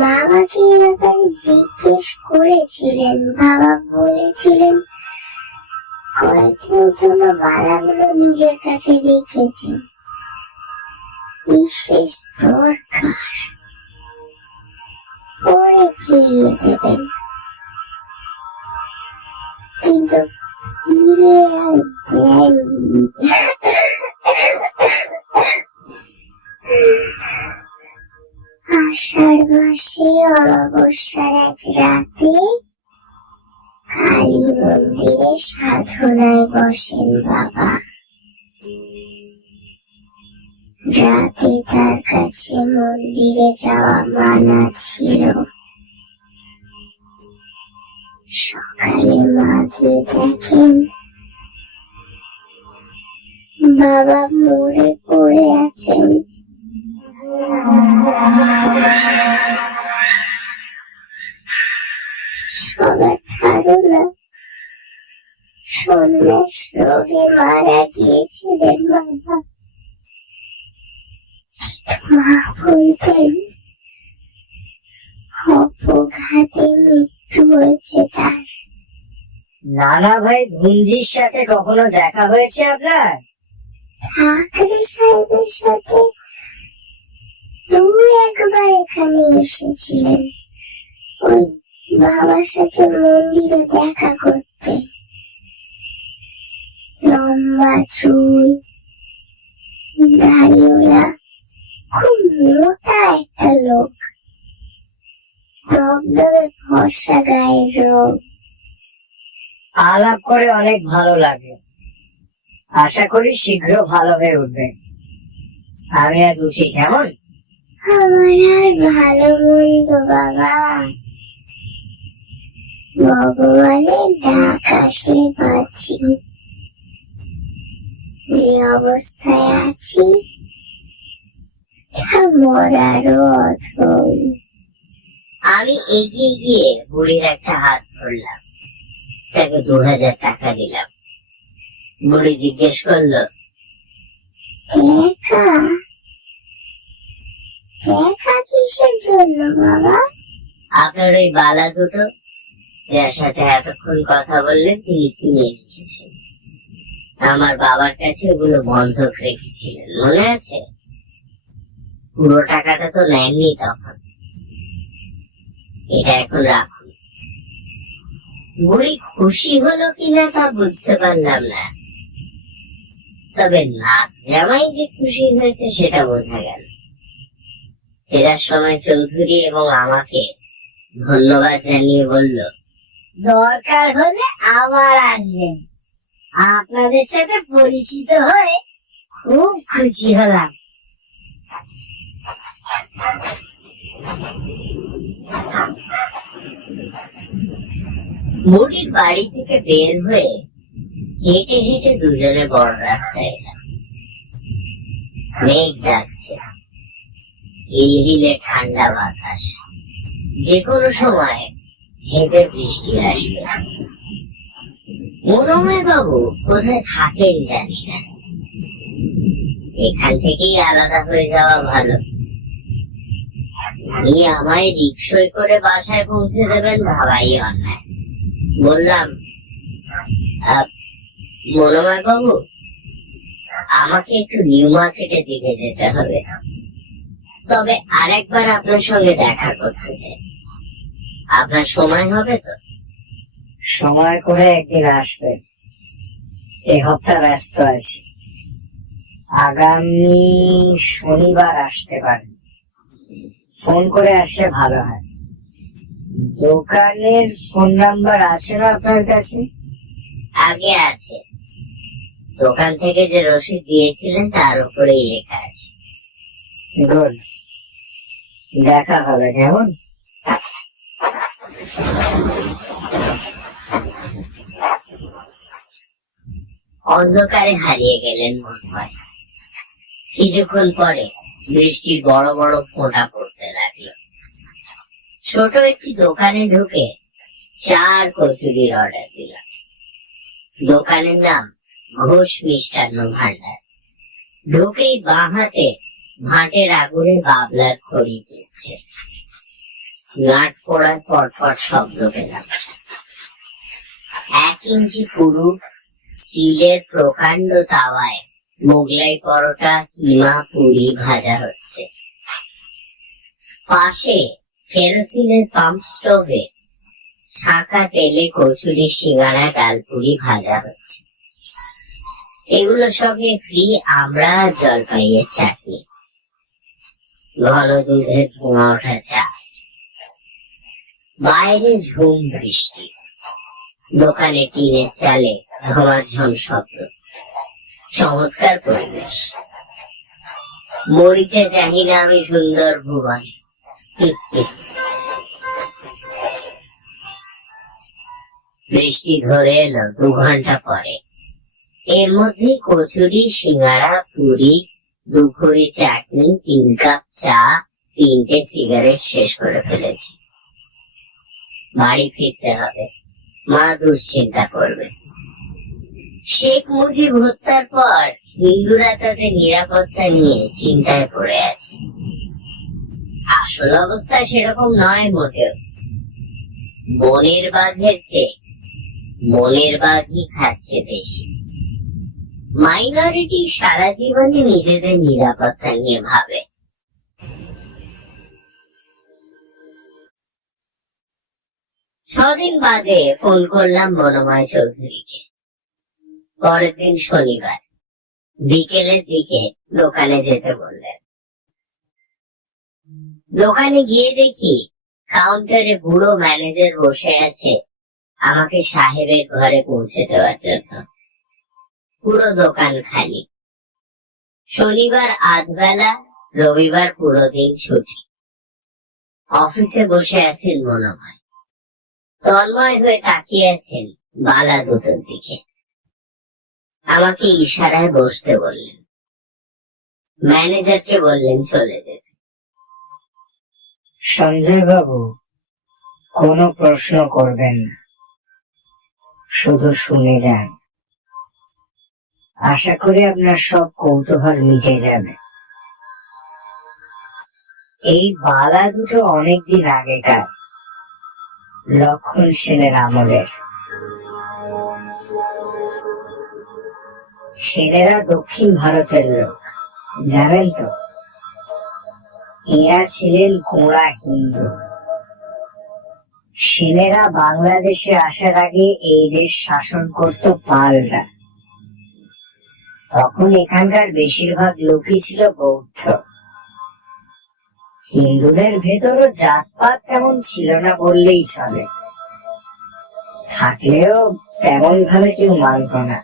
বাবাকে এ ব্যাপারে জিজ্ঞেস করেছিলেন। বাবা বলেছিলেন কয়েকদিনের জন্য মালাগুলো নিজের কাছে রেখেছেন, বিশেষ দরকার পরে ফিরিয়ে দেবেন। কিন্তু ফিরে আর দেননি। আষাঢ় মাসে অমাবস্যার এক রাতে কালী মন্দিরে সাধনায় বসেন বাবা। রাতে তার কাছে মন্দিরে যাওয়া মানা ছিল। সকালে মা গিয়ে দেখেন বাবা মরে পড়ে আছেন। সবার ধারণা সন্ন্যাস রোগে মারা গিয়েছিলেন বাবা। মা বলতেন অপঘাতে মৃত্যু হয়েছে তার। নানা ভাই ভুঞ্জির সাথে কখনো দেখা হয়েছে আপনার? ঠাকুর সাহেবের সাথে একবার এখানে এসেছিলেন, ওই বাবার সাথে মন্দিরে দেখা করতে। লম্বা চুল, দাড়িওয়ালা, খুব মোটা একটা লোক, দমদমে ফর্সা গায়ের রং। আলাপ করে অনেক ভালো লাগে। আশা করি শীঘ্র ভালো হয়ে উঠবে। আমি আজ উঠি, কেমন? আমার আর ভালো মন্দ বাবা, ভগবানের ডাক আসলে বাঁচি। যে অবস্থায় আছি তা মরারও অধম। আমি এগিয়ে গিয়ে বুড়ির একটা হাত ধরলাম, তাকে 2000 টাকা দিলাম। বুড়ি জিজ্ঞেস করলো, দেখা দেখা কিসের জন্য বাবা? আপনার ওই বালা দুটো যার সাথে এতক্ষণ কথা বললেন তিনি কিনে রেখেছেন। আমার বাবার কাছে ওগুলো বন্ধক রেখেছিলেন, মনে আছে? পুরো টাকাটা তো নেননি তখন। এটা এখন রাখুন। বুড়ি খুশি হলো কিনা তা বুঝতে পারলাম না, তবে নাচ জামাই যে খুশি হয়েছে সেটা বোঝা গেল। ফেরার সময় চৌধুরী এবং আমাকে ধন্যবাদ জানিয়ে বলল, দরকার হলে আবার আসবেন, আপনাদের সাথে পরিচিত হয়ে খুব খুশি হলাম। বুড়ির বাড়ি থেকে বের হয়ে হেঁটে হেঁটে দুজনে বড় রাস্তায় এলাম। মেঘ ডাকছে, হিলহিলে ঠান্ডা বাতাস, যে কোনো সময় ঝেঁপে বৃষ্টি আসবে। মনোময় বাবু কোথায় থাকেন জানি না, এখান থেকেই আলাদা হয়ে যাওয়া ভালো। উনি আমায় রিকশায় করে বাসায় পৌঁছে দেবেন ভাবাই অন্যায়। বললাম, মনোময় বাবু, আমাকে একটু নিউ মার্কেটের দিকে যেতে হবে, তবে আরেকবার আপনার সঙ্গে দেখা করতে চাই। আপনার সময় হবে তো? সময় করে একদিন আসবেন, এই সপ্তাহ ব্যস্ত আছি। আগামী শনিবার আসতে পারেন, ফোন করে আসলে ভালো হয়। দোকানের ফোন নাম্বার আছে না আপনার কাছে? আগে আছে, দোকান থেকে যে রসিদ দিয়েছিলেন তার উপরেই লেখা আছে। গুড, দেখা হবে কেমন? অন্ধকারে হারিয়ে গেলেন মনময়। কিছুক্ষণ পরে বৃষ্টির বড় বড় ফোঁটা পড়তে লাগলো। ছোট একটি দোকানে ঢুকে চার কচুরির অর্ডার দিলাম। দোকানের নাম ঘোষ মিষ্টান্ন ভান্ডার। ঢুকেই বাঁ হাতে ভাঁটের আগুনে বাবলার খড়ি পড়ছে। গাঁট পোড়ার পটপট শব্দ পেলাম। 1 ইঞ্চি পুরু স্টিলের প্রকাণ্ড তাওয়ায় মোগলাই পরোটা, কিমা, পুরি ভাজা হচ্ছে। পাশে কেরোসিনের পাম্প স্টোভে ছাঁকা তেলে কচুরি, সিঙ্গাড়া, ডালপুরি ভাজা হচ্ছে। এগুলোর সঙ্গে ফ্রি আমড়া আর জলপাইয়ের চাটনি, ঘন দুধের ধোঁয়া ওঠা চা। বাইরে ঝুম বৃষ্টি, দোকানে টিনের চালে ঝমাঝম শব্দ। চমৎকার পরিবেশ। মরিতে চাহি না আমি সুন্দর ভুবনে। বৃষ্টি ধরে এলো 2 ঘন্টা পরে। এর মধ্যে কচুরি, সিঙ্গাড়া, পুরি, 2 খুঁড়ি চাটনি, 3 কাপ চা, 3টে সিগারেট শেষ করে ফেলেছি। বাড়ি ফিরতে হবে, মা দুশ্চিন্তা করবে। শেখ মুজিব হত্যার পর হিন্দুরা তাদের নিরাপত্তা নিয়ে চিন্তায় পড়ে আছে। আসল অবস্থা সেরকম নয় মোটেও। বনের বাঘের চেয়ে মনের বাঘই খাচ্ছে বেশি। মাইনরিটি সারা জীবনে নিজেদের নিরাপত্তা নিয়ে ভাবে। ছদিন বাদে ফোন করলাম মনোময় চৌধুরীকে। পরের দিন শনিবার বিকেলের দিকে দোকানে যেতে বললেন। দোকানে গিয়ে দেখি কাউন্টারে বুড়ো ম্যানেজার বসে আছে আমাকে সাহেবের ঘরে পৌঁছে দেওয়ার জন্য। পুরো দোকান খালি। শনিবার আধবেলা, রবিবার পুরো দিন ছুটি। অফিসে বসে আছেন মনোময়, তন্ময় হয়ে তাকিয়ে আছেন বালা দুটোর দিকে। আমাকে ইশারায় বসতে বললেন, ম্যানেজারকে বললেন চলে যেতে। সঞ্জয় বাবু, কোনো প্রশ্ন করবেন না, শুধু শুনে যান। আশা করি আপনার সব কৌতূহল মিটে যাবে। এই বালা দুটো অনেকদিন আগেকার, লক্ষণ সেনের আমলের। সেনেরা দক্ষিণ ভারতের লোক, জানেন তো। এরা ছিলেন গোঁড়া হিন্দু। সেনেরা বাংলাদেশে আসার আগে এই দেশ শাসন করত পালরা। তখন এখানকার বেশিরভাগ লোকই ছিল বৌদ্ধ। হিন্দুদের ভেতরও জাতপাত তেমন ছিল না বললেই চলে, থাকলেও তেমন ভাবে কেউ মানত না।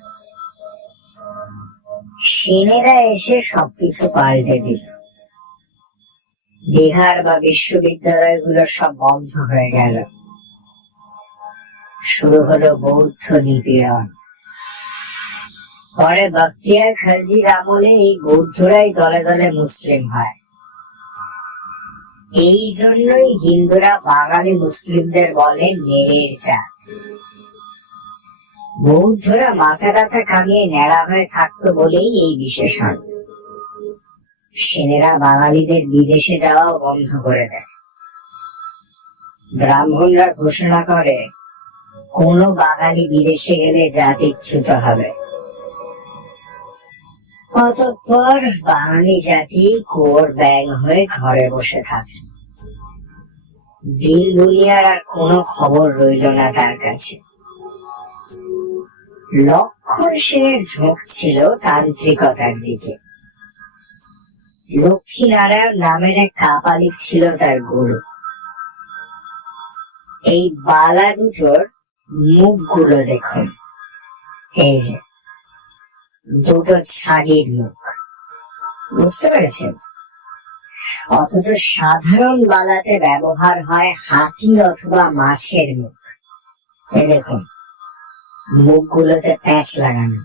সেনেরা এসে সবকিছু পাল্টে দিল। বিহার বা বিশ্ববিদ্যালয়গুলো সব বন্ধ হয়ে গেল। শুরু হলো বৌদ্ধ নিপীড়ন। পরে বখতিয়ার খলজির আমলে এই বৌদ্ধরাই দলে দলে মুসলিম হয়। এই জন্যই হিন্দুরা বাঙালি মুসলিমদের বলে নেড়ের জাত। বৌদ্ধরা মাথা টাথা কামিয়ে ন্যাড়া হয়ে থাকতো বলেই এই বিশেষণ। সেনেরা বাঙালিদের বিদেশে যাওয়াও বন্ধ করে দেয়। ব্রাহ্মণরা ঘোষণা করে কোন বাঙালি বিদেশে গেলে জাতিচ্যুত হবে। অতঃপর বাঙালি জাতি কুয়োর ব্যাঙ হয়ে ঘরে বসে থাকে। দিন দুনিয়ার আর কোনো খবর রইল না তার কাছে। লক্ষণ সেনের ঝোঁক ছিল তান্ত্রিকতার দিকে। লক্ষ্মীনারায়ণ নামের এক কাপালিক ছিল তার গুরু। এই বালা দুটোর মুখগুলো দেখুন, এই যে দুটো ছাগির মুখ, বুঝতে পেরেছেন? অথচ সাধারণ বালাতে ব্যবহার হয় হাতি অথবা মাছের মুখ। এই দেখুন, মুখগুলোতে প্যাঁচ লাগানো,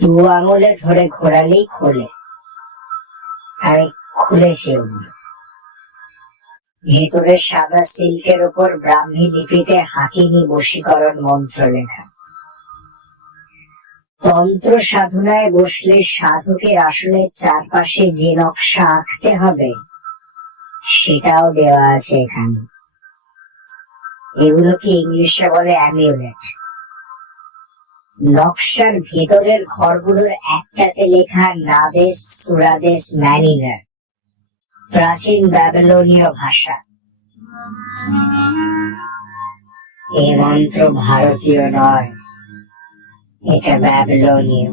দু আঙুলে ধরে ঘোরালেই খোলে। আর খুলেছে ওগুলো। ভেতরে সাদা সিল্কের উপর ব্রাহ্মী লিপিতে হাকিনী বশীকরণ মন্ত্র লেখা। তন্ত্র সাধনায় বসলে সাধকের আসনের চারপাশে যে নকশা আঁকতে হবে সেটাও দেওয়া আছে এখানে। এগুলোকে ইংলিশে বলে অ্যামিউলেট। নকশার ভেতরের ঘরগুলোর একটাতে লেখা নাদেশ সুরাদেশ ম্যানিনার, প্রাচীন ব্যাবিলনীয় ভাষা। এই মন্ত্র ভারতীয় নয়, এটা ব্যাবিলনীয়।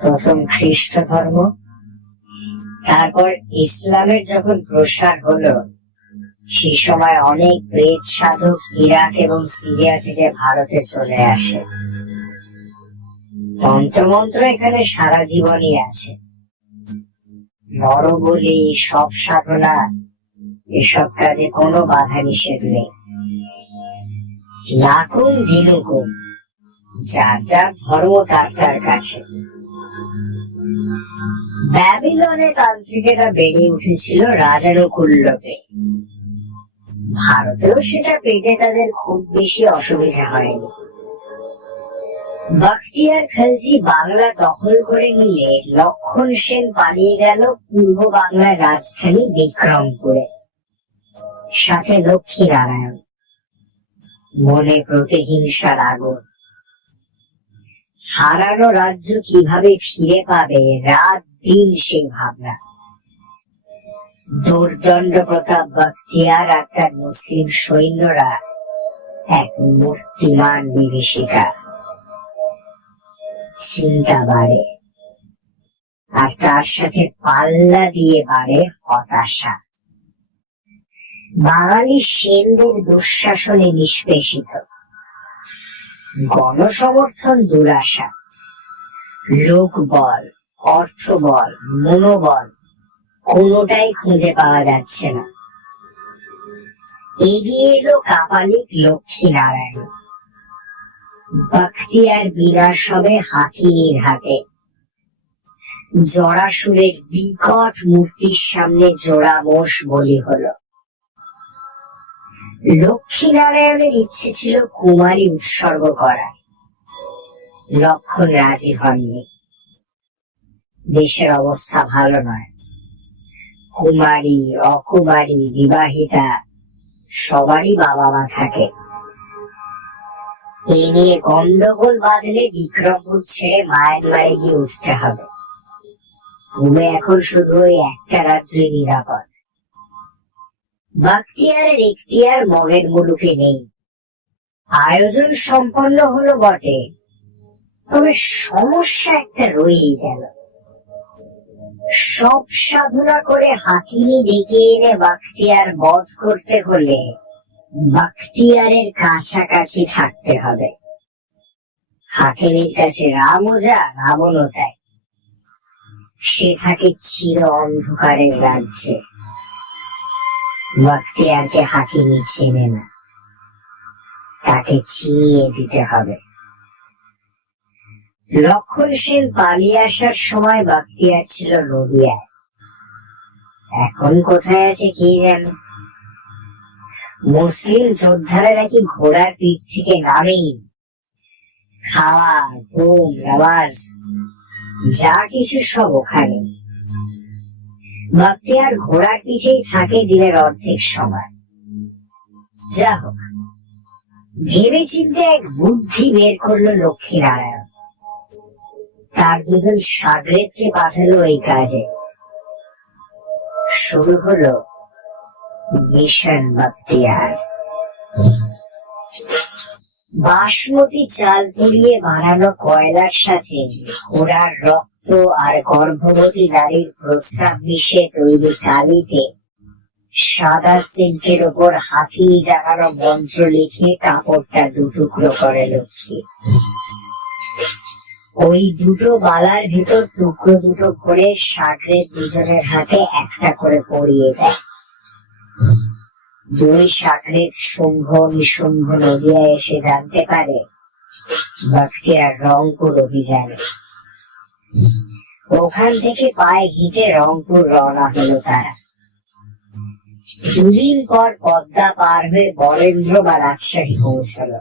প্রথম খ্রিস্ট ধর্ম, তারপর ইসলামের যখন প্রসার হলো, সেই সময় অনেক প্রেত সাধক ইরাক এবং সিরিয়া থেকে ভারতে চলে আসে। তন্ত্রমন্ত্র এখানে সারা জীবনই আছে। নরবলি, সব সাধনা, এসব কাজে কোনো বাধা নিষেধ নেই। লাকুম দিনুকুম, যার যার ধর্ম তার তার কাছে। ব্যাবিলনে তান্ত্রিকেরা বেড়ে উঠেছিল রাজানুকূল্যে। ভারতেও সেটা পেতে তাদের খুব বেশি অসুবিধা হয়নি। বখতিয়ার খলজি বাংলা দখল করে নিলে লক্ষণ সেন পালিয়ে গেল পূর্ব বাংলার রাজধানী বিক্রমপুরে, সাথে লক্ষ্মীনারায়ণ। মনে প্রতিহিংসার আগুন। হারানো রাজ্য কিভাবে ফিরে পাবে, রাত দিন সেই ভাবনা। দুর্দণ্ড প্রতাপ বখতিয়ার আর তার মুসলিম সৈন্যরা এক মূর্তিমান বিভীষিকা। চিন্তা বাড়ে, আর তার সাথে পাল্লা দিয়ে বাড়ে হতাশা। বাঙালি সেনদের দুঃশাসনে নিষ্পেষিত, গণসমর্থন দুরাশা, লোকবল, অর্থবল, মনোবল কোনোটাই খুঁজে পাওয়া যাচ্ছে না। এগিয়ে এলো কাপালিক লক্ষ্মীনারায়ণ। বখতিয়ার বিনাশ হবে হাকিনীর হাতে। জরাসুরের বিকট মূর্তির সামনে জোড়া মোষ বলি হলো। লক্ষ্মীনারায়ণের ইচ্ছে ছিল কুমারী উৎসর্গ করার। লক্ষণ রাজি হননি। দেশের অবস্থা ভালো নয়। কুমারী, অকুমারী, বিবাহিতা সবারই বাবা মা থাকে। এই নিয়ে গন্ডগোল বাঁধলে বিক্রমপুর ছেড়ে মায়ানমারে গিয়ে উঠতে হবে। ভূমে এখন শুধু ওই একটা রাজ্যই নিরাপদ। বখতিয়ারের এখতিয়ার মগের মুলুকে নেই। আয়োজন সম্পন্ন হলো বটে, তবে সমস্যা একটা রয়েই গেল। সব সাধনা করে হাকিনী ডেকে এনে বখতিয়ার বধ করতে হলে বখতিয়ারের কাছাকাছি থাকতে হবে। হাকিমের কাছে রামও যা রাবণও তাই। সে থাকে চির অন্ধকারের রাজ্যে। বখতিয়ারকে হাকিমি চেনে না, তাকে চিনিয়ে দিতে হবে। লক্ষণ সেন পালিয়ে আসার সময় বখতিয়ার ছিল নদিয়ায়, এখন কোথায় আছে কি জানে। মুসলিম যোদ্ধারা নাকি ঘোড়ার পিঠ থেকে নামেই খাওয়া, ঘুম, নামাজ যা কিছু সব ওখানে। বখতিয়ার ঘোড়ার পিঠেই থাকে দিনের অর্ধেক সময়। যা হোক, ভেবে চিন্তে এক বুদ্ধি বের করলো লক্ষ্মীনারায়ণ। তার দুজন সাগরেদকে পাঠালো এই কাজে। শুরু হলো মিশন বখতিয়ার। বাসমতি চাল পুড়িয়ে বানানো কয়লার সাথে ঘোড়ার রক্ত আর গর্ভবতী নারীর প্রস্রাব মিশে তৈরি কালিতে সাদা সিল্কের উপর হাকিমি জাগানো মন্ত্র লিখে কাপড়টা দুটুকরো করে লক্ষ্মী। ওই দুটো বালার ভিতর টুকরো দুটো করে সাগরেদ দুজনের হাতে একটা করে পরিয়ে দেয়। দুই সাগরেদ শুম্ভ নিশুম্ভ নদিয়ায় এসে জানতে পারে বখতিয়ার রংপুর অভিযানে। ওখান থেকে পায়ে হেঁটে রংপুর রওনা হলো তারা। দুদিন পর পদ্মা পার হয়ে বরেন্দ্র বা রাজশাহী পৌঁছলো।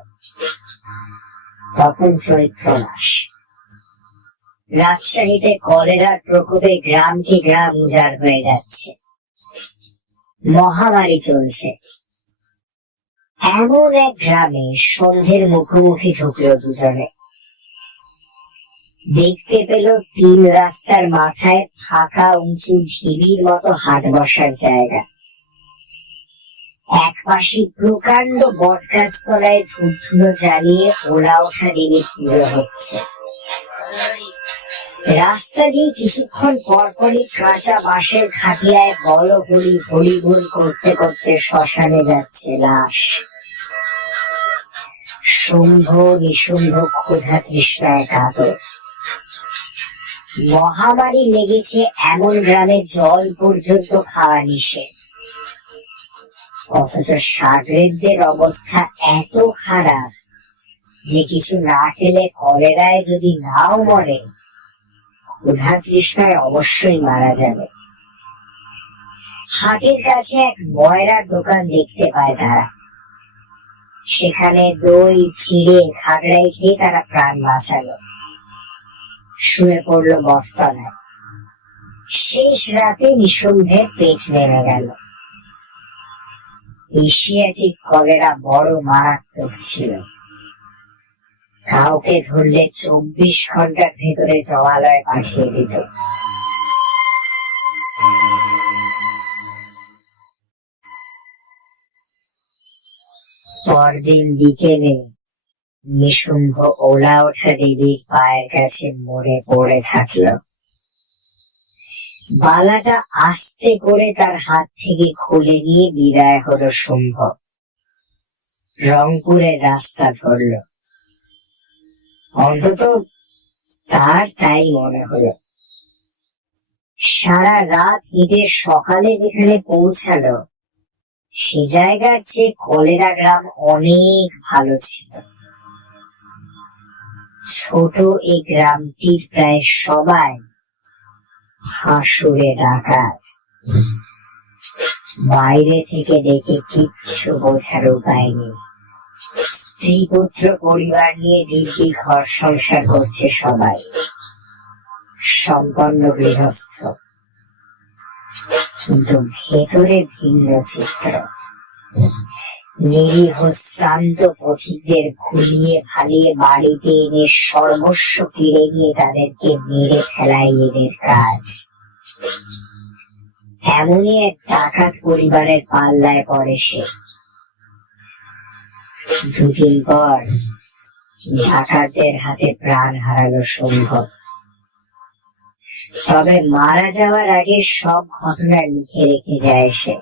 তখন চৈত্র মাস। রাজশাহীতে কলেরার প্রকোপে গ্রামকে গ্রাম উজাড় হয়ে যাচ্ছে, মহামারী চলছে। এমন এক গ্রামে সন্ধ্যের মুখোমুখি ঢুকলো দুজনে। দেখতে পেল 3 রাস্তার মাথায় ফাঁকা উঁচু ঢিবির মতো হাট বসার জায়গা। এক পাশে প্রকাণ্ড বটগাছ তলায় ধূপধুনো জ্বালিয়ে ওলা ওঠা দেবীর পুজো হচ্ছে। রাস্তা দিয়ে কিছুক্ষণ পরপরই কাঁচা বাঁশের খাটিয়ায় বলগুলি হরিবোল করতে করতে শ্মশানে যাচ্ছে লাশ। শুম্ভ নিশুম্ভ ক্ষুধা তৃষ্ণায় কাতর। মহামারী লেগেছে এমন গ্রামে জল পর্যন্ত খাওয়া নিষেধ। অথচ সাগরেদদের অবস্থা এত খারাপ যে কিছু না খেলে কলেরায় যদি নাও মরে, ক্ষুধা তৃষ্ণায় অবশ্যই মারা যাবে। হাটের কাছে এক ময়রার দোকান দেখতে পায় তারা। সেখানে দই ছিঁড়ে খাগড়াই খেয়ে তারা প্রাণ বাঁচালো। শুয়ে পড়লো বটতলায়। শেষ রাতে নিঃসন্দেহে পেট নেমে গেল। এশিয়াটিক কলেরা বড় মারাত্মক ছিল। কাউকে ধরলে 24 ঘন্টার ভেতরে জমালয়ে পাঠিয়ে দিত। পরদিন বিকেলে নিশুম্ভ ওলা ওঠা দেবীর পায়ের কাছে মরে পড়ে থাকলো। বালাটা আস্তে করে তার হাত থেকে খুলে নিয়ে বিদায় হলো শুম্ভ। রংপুরের রাস্তা ধরল। অন্তত তার তাই মনে হলো। সারা রাত হেঁটে সকালে যেখানে পৌঁছালো, সে জায়গার চেয়ে কলেরা গ্রাম অনেক ভালো ছিল। ছোট এই গ্রামটির প্রায় সবাই হাসুরে ডাকাত। বাইরে থেকে দেখে কিচ্ছু বোঝার উপায় নেই। স্ত্রী পুত্র পরিবার নিয়ে দিব্যি ঘর সংসার করছে সবাই, সম্পন্ন গৃহস্থ। কিন্তু ভেতরে ভিন্ন চিত্র। নিরীহ শ্রান্ত পথিকদের ভুলিয়ে ভালিয়ে বাড়িতে এনে সর্বস্ব কেড়ে নিয়ে তাদেরকে মেরে ফেলাই এদের কাজ। এমনই এক ডাকাত পরিবারের পাল্লায় পড়ে সে। দুদিন পর ডাকাতদের হাতে প্রাণ হারালো শুম্ভ। তবে মারা যাওয়ার আগে সব ঘটনা লিখে রেখে যায় সে।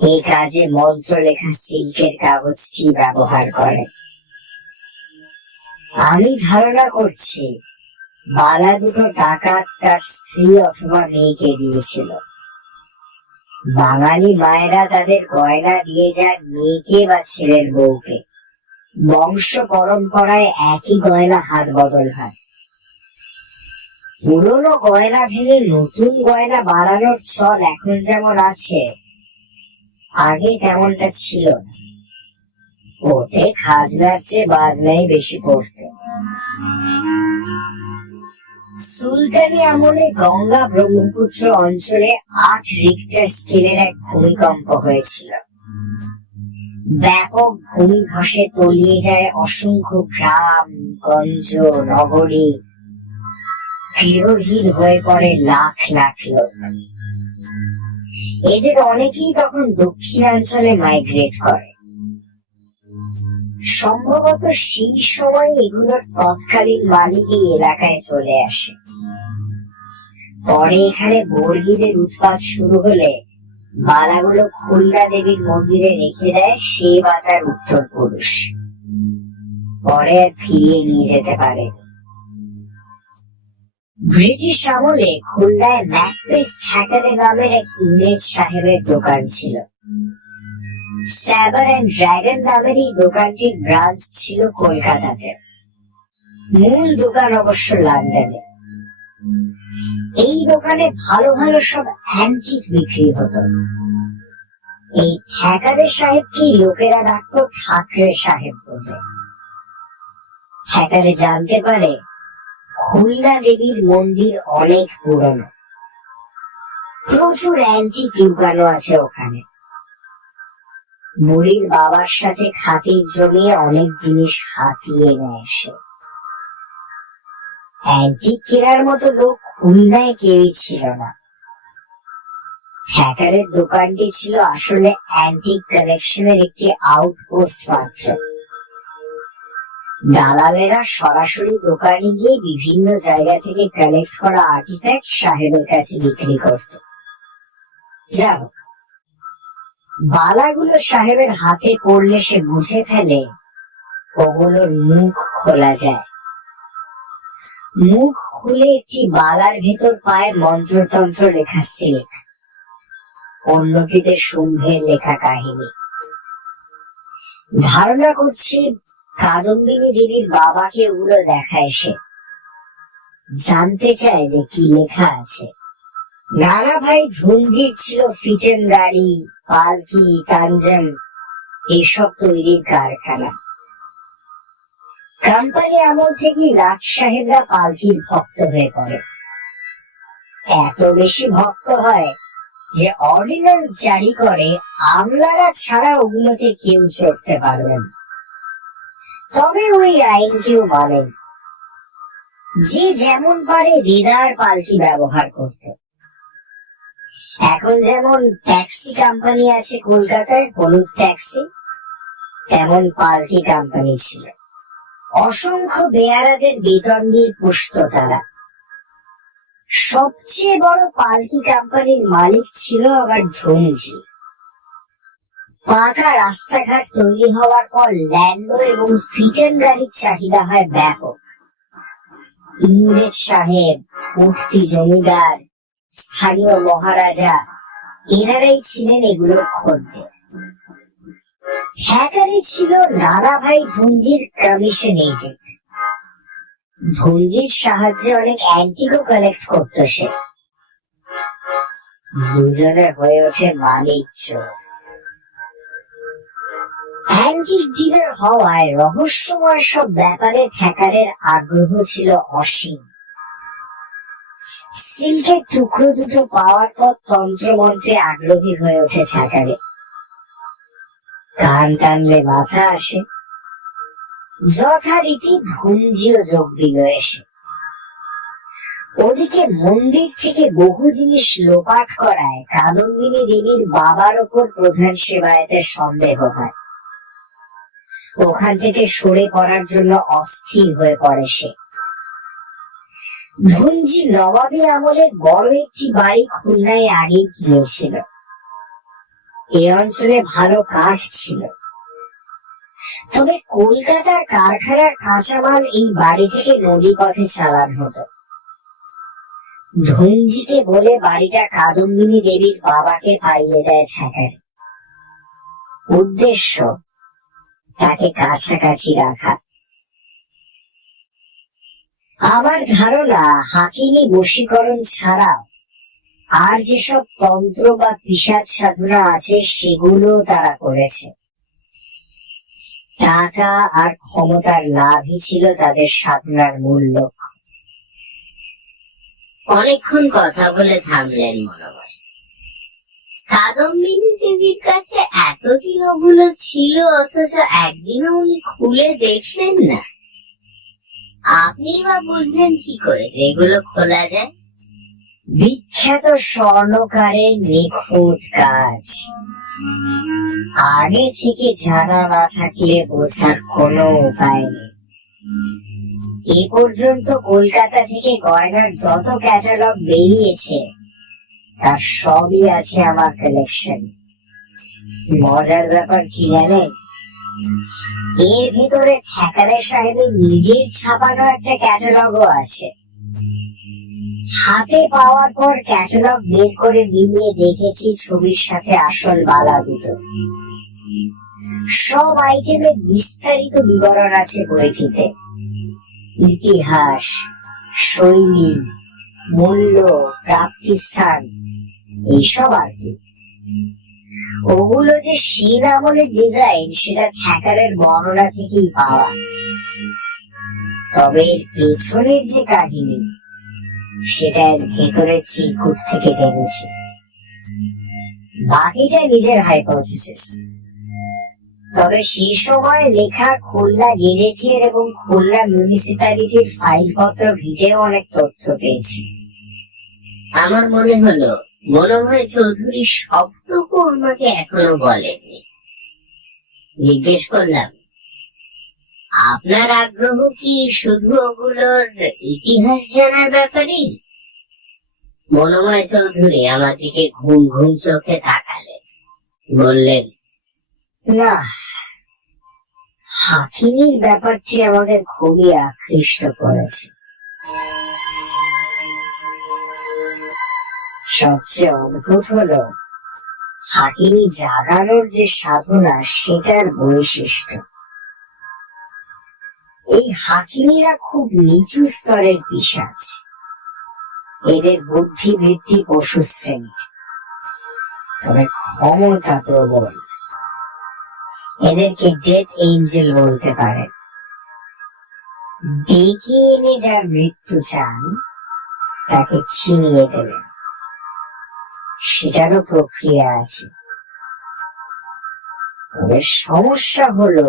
এই কাজে মন্ত্র লেখা সিল্কের কাগজটি ব্যবহার করে। আমি ধারণা করছি বালা দুটো ডাকাত তার স্ত্রী অথবা মেয়েকে দিয়েছিল। বাঙালি মায়েরা তাদের গয়না দিয়ে যান মেয়েকে বা ছেলের বউকে। বংশ পরম্পরায় একই গয়না হাত বদল হয়। পুরনো গয়না ভেঙে নতুন গয়না বানানোর চল এখন যেমন আছে, আগে তেমনটা ছিল না। ওতে খাজনার চেয়ে বাজনাই বেশি পড়ত। সুলতানি আমলে গঙ্গা ব্রহ্মপুত্র অঞ্চলে 8 রিক্টার স্কেলের এক ভূমিকম্প হয়েছিল। ব্যাপক ভূমিধসে তলিয়ে যায় অসংখ্য গ্রাম গঞ্জ নগরী, গৃহহীন হয়ে পড়ে লাখ লাখ লোক। এদের অনেকেই তখন দক্ষিণাঞ্চলে মাইগ্রেট করে। সম্ভবত সেই সময় এগুলোর তৎকালীন মালিক এই এলাকায় চলে আসে। পরে এখানে বর্গীদের উৎপাত শুরু হলে বালাগুলো খুলনা দেবীর মন্দিরে রেখে দেয় সে বা তার উত্তর পুরুষ। পরে আর ফিরিয়ে নিয়ে যেতে পারে। ব্রিটিশ আমলে খুলনায় ম্যাকপিস থ্যাকারে নামের এক ইংরেজ সাহেবের দোকান ছিল। স্যাবার অ্যান্ড ড্রাগন নামের এই দোকানটির ব্রাঞ্চ ছিল কলকাতাতে, মূল দোকান অবশ্য লন্ডনে। এই দোকানে ভালো ভালো সব অ্যান্টিক বিক্রি হতো। এই থ্যাকারে সাহেবকে লোকেরা ডাকত ঠাকরে সাহেব বলে। থ্যাকারে জানতে পারে খুলনা দেবীর মন্দির অনেক পুরনো, প্রচুর অ্যান্টিক লুকানো আছে ওখানে। বুড়ির বাবার সাথে খাতির জমিয়ে অনেক জিনিস হাতিয়ে নেয় সে। অ্যান্টিক কেনার মতো লোক খুলনায় কেউই ছিল না। থ্যাকারের দোকানটি ছিল আসলে অ্যান্টিক কালেকশনের একটি আউটপোস্ট মাত্র। দালালেরা সরাসরি দোকানে গিয়ে বিভিন্ন জায়গা থেকে কালেক্ট করা আর্টিফ্যাক্ট সাহেবের কাছে বিক্রি করত। যা হোক, বালাগুলো সাহেবের হাতে পড়লে সে বুঝে ফেলে ওগুলোর মুখ খোলা যায়। মুখ খুলে একটি বালার ভেতর পায় মন্ত্রতন্ত্র লেখা সিল্ক, অন্যটিতে শুম্ভের লেখা কাহিনী। ধারণা করছি কাদম্বিনী দেবীর বাবাকে ওগুলো দেখায় সে, জানতে চায় যে কি লেখা আছে। নানা ভাই ধুঞ্জির ছিল ফিটেন গাড়ি, পালকি, তানজম এসব তৈরির কারখানা। কোম্পানি আমল থেকে লাট সাহেবরা পালকির ভক্ত হয়ে পড়ে। এত বেশি ভক্ত হয় যে অর্ডিন্যান্স জারি করে আমলারা ছাড়া ওগুলোতে কেউ চড়তে পারবেন। তবে ওই আইন কেউ মানেন, যে যেমন পারে দিদার পালকি ব্যবহার করত। এখন যেমন ট্যাক্সি কোম্পানি আছে কলকাতায়, হলুদ ট্যাক্সি, তেমন পালকি কোম্পানি ছিল। অসংখ্য বেয়ারাদের বেতন দিয়ে পুষত তারা। সবচেয়ে বড় পালকি কোম্পানির মালিক ছিল আবার ধনজি। পাকা রাস্তাঘাট তৈরি হওয়ার পর ল্যান্ডো এবং ফিটেন গাড়ির চাহিদা হয় ব্যাপক। ইংরেজ সাহেব, উঠতি জমিদার, স্থানীয় মহারাজা এনারাই ছিলেন এগুলোর খদ্দের। থ্যাকারে ছিল নানা ভাই ধনজির কমিশন এজেন্ট। ধনজির সাহায্যে অনেক অ্যান্টিকও কালেক্ট করত সে। দুজনে হয়ে ওঠে মালিক চোর। অ্যান্টিক ডিলার হওয়ায় রহস্যময় সব ব্যাপারে থ্যাকারের আগ্রহ ছিল অসীম। সিল্কের টুকরো দুটো পাওয়ার পর তন্ত্রমন্ত্রে আগ্রহী হয়ে ওঠে থ্যাকারে। কান টানলে মাথা আসে। যথারীতি ধুঞ্জিও যোগ দিল এসে। ওদিকে মন্দির থেকে বহু জিনিস লোপাট করায় কাদম্বিনী দেবীর বাবার ওপর প্রধান সেবায়েতের সন্দেহ হয়। ওখান থেকে সরে পড়ার জন্য অস্থির হয়ে পড়ে সে। ধুঞ্জি নবাবী আমলের বড় একটি বাড়ি খুলনায় আগেই কিনেছিল। এই অঞ্চলে ভালো কাঠ ছিল। তবে কলকাতার কারখানার কাঁচামাল এই বাড়ি থেকে নদী পথে চালান হতো। ধুঞ্জিকে বলে বাড়িটা কাদম্বিনী দেবীর বাবাকে পাইয়ে দেয় থ্যাকারে। উদ্দেশ্য তাকে কাছাকাছি রাখা। আমার ধারণা হাকিমি বশীকরণ ছাড়াও আর যেসব তন্ত্র বা পিশাচ সাধনা আছে সেগুলো তারা করেছে। টাকা আর ক্ষমতার লাভই ছিল তাদের সাধনার মূল লক্ষ্য। অনেকক্ষণ কথা বলে থামলেন মনোময়। কাদম্বিনী দেবীর কাছে এতদিন ওগুলো ছিল, অথচ একদিনও উনি খুলে দেখলেন না। আপনি বা বুঝলেন কি করে যে এগুলো খোলা যায়? বিখ্যাত স্বর্ণকারের নিখুঁত কাজ আগে থেকে জানা না থাকলে বোঝার কোনো উপায় নেই। এ পর্যন্ত কলকাতা থেকে গয়নার যত ক্যাটালগ বেরিয়েছে তার সবই আছে আমার কালেকশন। মজার ব্যাপার কি জানেন, এর ভিতরে থ্যাকারে সাহেবের নিজের ছাপানো একটা ক্যাটালগও আছে। হাতে পাওয়ার পর ক্যাটালগ বের করে মিলিয়ে দেখেছি ছবির সাথে আসল বালা দুটো। সব আইটেমের বিস্তারিত বিবরণ আছে বইটিতে। ইতিহাস, শৈলী, মূল্য, প্রাপ্তিস্থান, এইসব আর কি। ওগুলো যে সেই আমলের ডিজাইন সেটা থ্যাকারের বর্ণনা থেকেই পাওয়া। তবে এর পেছনের যে কাহিনী সেটা এর ভেতরের চিরকুট থেকে জেনেছি। বাকিটা নিজের হাইপোথিসিস। তবে সেই সময় লেখা খুলনা গেজেটিয়ার এবং খুলনা মিউনিসিপ্যালিটির ফাইলপত্র ঘেঁটেও অনেক তথ্য পেয়েছি। আমার মনে হলো মনোময় চৌধুরী সবটুকু আমাকে এখনো বলেননি। জিজ্ঞেস করলাম, আপনার আগ্রহ কি শুধু ওগুলোর ইতিহাস জানার ব্যাপারেই? মনোময় চৌধুরী আমার দিকে ঘুম ঘুম চোখে তাকালেন, বললেন, না, হাকিমির ব্যাপারটি আমাদের খুবই আকৃষ্ট করেছে। সবচেয়ে অদ্ভুত হলো হাকিমি জাগানোর যে সাধনা সেটার বৈশিষ্ট্য। এই হাকিমিরা খুব নিচু স্তরের পিশাচ। এদের বুদ্ধিবৃত্তি পশু শ্রেণীর, তবে ক্ষমতা প্রবল। এদেরকে ডেথ এঞ্জেল বলতে পারেন। ডেকে এনে যার মৃত্যু চান তাকে ছিনিয়ে দেবেন, সেটারও প্রক্রিয়া আছে। তবে সমস্যা হলো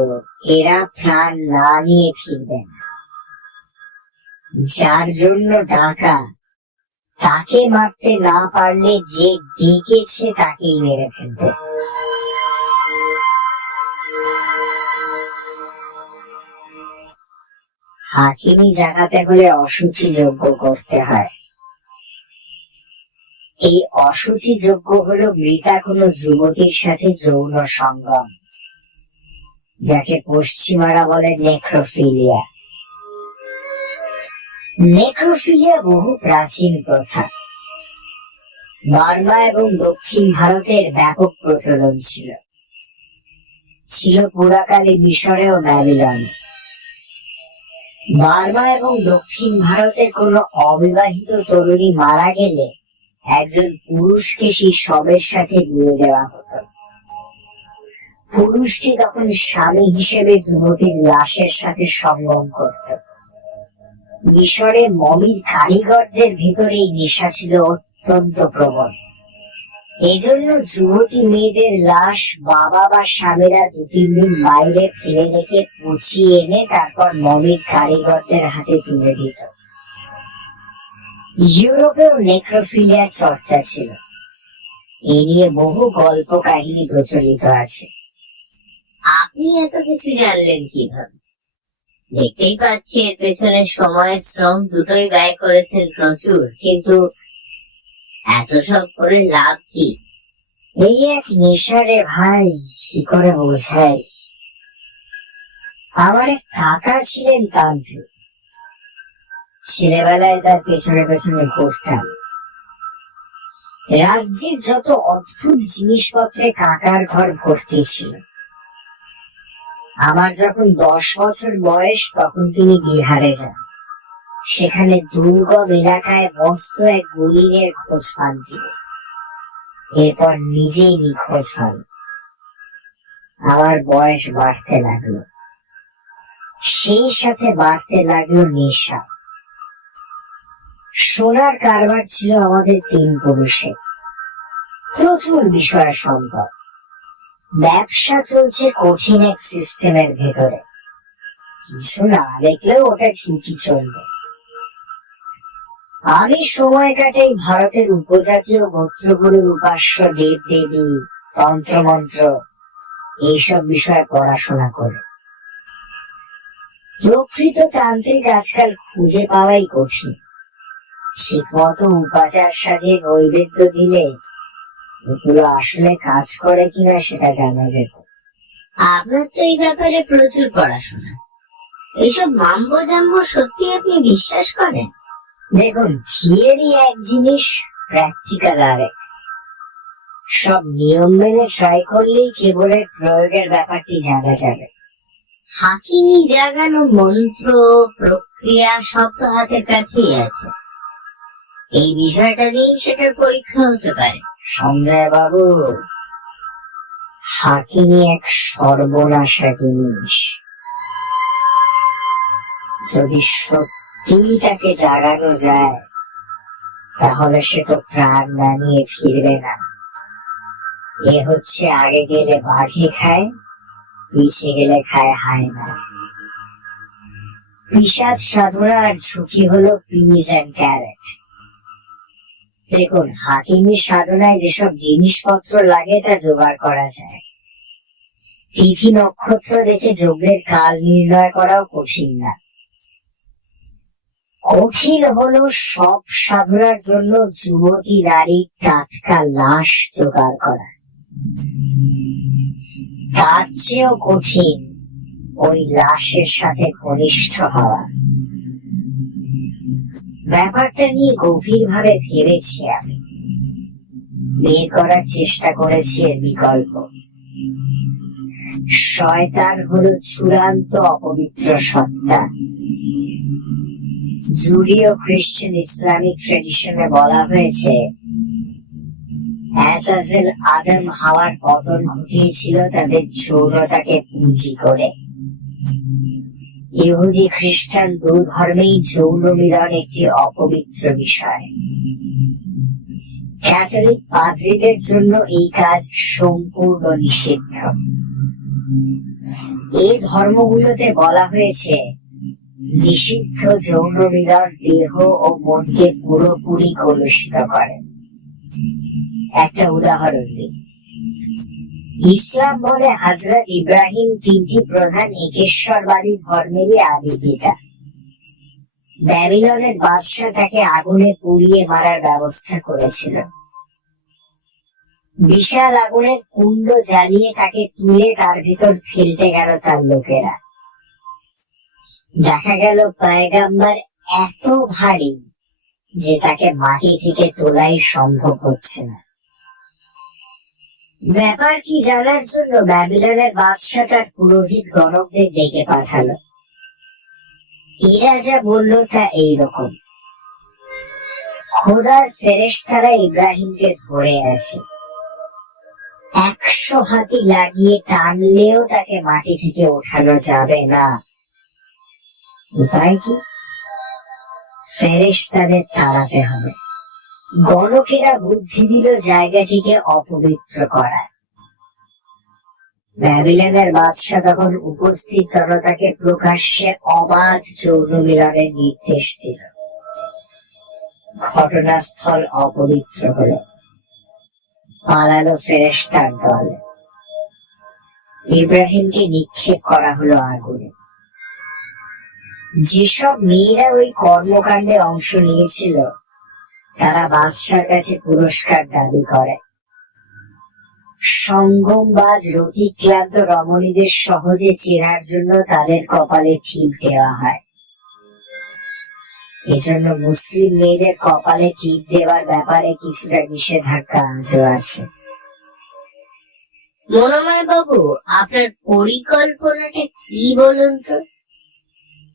এরা প্রাণ না নিয়ে ফিরবে না। যার জন্য ডাকা তাকে মারতে না পারলে যে ডেকেছে তাকেই মেরে ফেলবে। হাকিমি জাগাতে হলে অশুচি যজ্ঞ করতে হয়। এই অশুচি যজ্ঞ হলো মৃতা কোনো যুবতীর সাথে যৌন সঙ্গম, যাকে পশ্চিমারা বলে নেক্রোফিলিয়া। নেক্রোফিলিয়া বহু প্রাচীন প্রথা। বার্মা এবং দক্ষিণ ভারতের ব্যাপক প্রচলন ছিল। পুরাকালে মিশরে ও ব্যাবিলনে। বার্মা এবং দক্ষিণ ভারতে কোনো অবিবাহিত তরুণী মারা গেলে একজন পুরুষকে সেই শবের সাথে বিয়ে দেওয়া হতো। পুরুষটি তখন স্বামী হিসেবে যুবতীর লাশের সাথে সঙ্গম করত। মিশরে মমির কারিগরদের ভেতরে এই নেশা ছিল অত্যন্ত প্রবল। এজন্য যুবতী মেয়েদের লাশ বাবা বা স্বামীরা 2-3 দিন বাইরে ফেলে রেখে পচিয়ে এনে তারপর মমির কারিগরদের হাতে তুলে দিত। ইউরোপেও নেক্রোফিলিয়া চর্চা ছিল। এ নিয়ে বহু গল্প কাহিনী প্রচলিত আছে। আপনি এত কিছু জানলেন কিভাবে? দেখতেই পাচ্ছি এর পেছনে সময় শ্রম দুটোই ব্যয় করেছেন প্রচুর, কিন্তু এত সব করে লাভ কি? এই এক নেশা রে ভাই, কি করে বোঝাই। আমার এক কাকা ছিলেন তান্ত্রিক। ছেলেবেলায় তার পেছনে পেছনে ঘুরতাম। রাজ্যের যত অদ্ভুত জিনিসপত্রে কাকার ঘর ভর্তি ছিল। আমার যখন 10 বছর বয়স তখন তিনি বিহারে যান। সেখানে দুর্গম এলাকায় মস্ত এক গুলিনের খোঁজ পান তিনি। এরপর নিজেই নিখোঁজ হন। আমার বয়স বাড়তে লাগলো, সেই সাথে বাড়তে লাগলো নেশা। সোনার কারবার ছিল আমাদের 3 পুরুষে, প্রচুর বিষয় সম্পদ। ব্যবসা চলছে কঠিন এক সিস্টেমের ভেতরে, কিছু না দেখলেও ওটা ঠিকই চলবে। আমি সময় কাটাই ভারতের উপজাতীয় গোত্রগুলোর উপাস্য দেব দেবী, তন্ত্রমন্ত্র এইসব বিষয়ে পড়াশোনা করে। প্রকৃত তান্ত্রিক আজকাল খুঁজে পাওয়াই কঠিন। ঠিক মতো উপাচার সাজে নৈবেদ্য দিলে এগুলো আসলে কাজ করে কিনা সেটা জানা যেত। আপনার তো এই ব্যাপারে প্রচুর পড়াশোনা, এইসব মাম্বো জাম্বো সত্যি আপনি বিশ্বাস করেন? দেখুন, থিওরি এক জিনিস, প্র্যাকটিক্যাল আরেক। সব নিয়ম মেনে ট্রাই করলেই কেবল এর প্রয়োগের ব্যাপারটি জানা যাবে। হাকিনি জাগানো মন্ত্র প্রক্রিয়া সব তো হাতের কাছেই আছে, এই বিষয়টা দিয়েই সেটার পরীক্ষা হতে পারে। সঞ্জয় বাবু, হাকিনি এক সর্বনাশা জিনিস। যদি সত্যিই তাকে জাগানো যায় তাহলে সে তো প্রাণ না নিয়ে ফিরবে না। এ হচ্ছে আগে গেলে বাঘে খায়, পিছে গেলে খায় হায়না। পিশাচ সাধনার ঝুঁকি হলো পিস এন্ড ক্যারেট। দেখুন, হাকিমি সাধনায় যেসব জিনিসপত্র লাগে তা জোগাড় করা যায়। তিথি নক্ষত্র দেখে যজ্ঞের কাল নির্ণয় করাও কঠিন না। কঠিন হলো সব সাধনার জন্য যুবতী নারীর টাটকা লাশ জোগাড় করা। তার চেয়েও কঠিন ওই লাশের সাথে ঘনিষ্ঠ হওয়া। ব্যাপারটা নিয়ে গভীরভাবে ভেবেছি আমি, বের করার চেষ্টা করেছি এর বিকল্প। শয়তান হলো চূড়ান্ত অপবিত্র সত্তা। জুডিও খ্রিস্টান ইসলামিক ট্রেডিশনে বলা হয়েছে আজাজেল আদম হাওয়ার পতন ঘটিয়েছিল তাদের যৌনতাকে পুঁজি করে। ইহুদি খ্রিস্টান 2 ধর্মেই যৌন মিলন একটি অপবিত্র বিষয়। ক্যাথলিক পাদ্রীদের জন্য এই কাজ সম্পূর্ণ নিষিদ্ধ। এই ধর্মগুলোতে বলা হয়েছে নিষিদ্ধ যৌন মিলন দেহ ও মনকে পুরোপুরি কলুষিত করে। একটা উদাহরণ দিই। ইসলাম বলে হযরত ইব্রাহিম 3টি প্রধান একেশ্বরবাদী ধর্মেরই আদি পিতা। ব্যাবিলনের বাদশা তাকে আগুনে পুড়িয়ে মারার ব্যবস্থা করেছিল। বিশাল আগুনের কুণ্ড জ্বালিয়ে তাকে তুলে তার ভিতর ফেলতে গেল তার লোকেরা। দেখা গেল পয়গম্বর এত ভারী যে তাকে মাটি থেকে তোলাই সম্ভব হচ্ছে না। ব্যাপার কি জানার জন্য ব্যাবিলনের বাদশা তার পুরোহিত গণকদের ডেকে পাঠালো। এরা যা বলল তা এইরকম: খোদার ফেরেশতারা ইব্রাহিমকে ধরে আছে, 100 হাতি লাগিয়ে টানলেও তাকে মাটি থেকে ওঠানো যাবে না। উপায় কি? ফেরেশতাদের তাড়াতে হবে। গণকেরা বুদ্ধি দিল জায়গাটিকে অপবিত্র করা। ব্যাবিলনের বাদশা তখন উপস্থিত জনতাকে প্রকাশ্যে অবাধ যৌন মিলনের নির্দেশ দিল। ঘটনাস্থল অপবিত্র হল। পালালো ফেরেশতার দল। ইব্রাহিমকে নিক্ষেপ করা হলো আগুনে। যেসব মেয়েরা ওই কর্মকাণ্ডে অংশ নিয়েছিল তারা বাদশার কাছে পুরস্কার দাবি করে। সঙ্গমবাজ রতিক্লান্ত রমণীদের সহজে চেনার জন্য তাদের কপালে টিপ দেওয়া হয়। এজন্য মুসলিম মেয়েদের কপালে টিপ দেওয়ার ব্যাপারে কিছুটা নিষেধাজ্ঞা আজও আছে। মনোময় বাবু, আপনার পরিকল্পনাটা কি বলুন তো?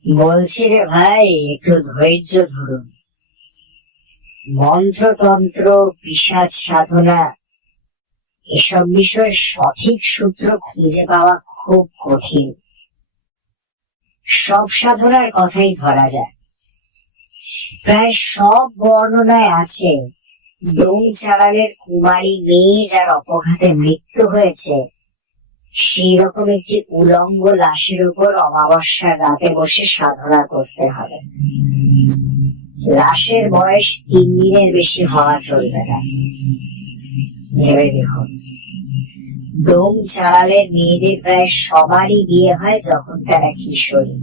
বলছি রে ভাই, একটু ধৈর্য ধরুন। মন্ত্রতন্ত্র, পিশাচ সাধনা, এসব বিষয়ের সঠিক সূত্র খুঁজে পাওয়া খুব কঠিন। সব সাধনার কথাই ধরা যায়। প্রায় সব বর্ণনায় আছে ডোম চাড়ালের কুমারী মেয়ে যার অপঘাতে মৃত্যু হয়েছে, সেই রকম একটি উলঙ্গ লাশের উপর অমাবস্যার রাতে বসে সাধনা করতে হবে। লাশের বয়স 3 দিনের বেশি হওয়া চলবে না। ভেবে দেখুন, ডোম চাড়ালের মেয়েদের প্রায় সবারই বিয়ে হয় যখন তারা কিশোরী।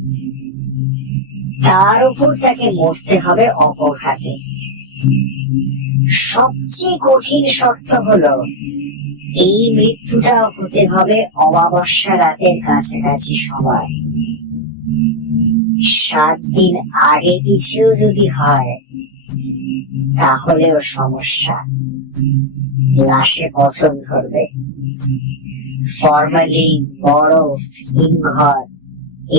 তার উপর তাকে মরতে হবে অপঘাতে। সবচেয়ে কঠিন শর্ত হলো এই মৃত্যুটা হতে হবে অমাবস্যা রাতের কাছাকাছি সময়। 7 দিন আগে পিছেও যদি হয় তাহলেও সমস্যা, লাশে পচন ধরবে। ফরমালিন, বরফ, হিমঘর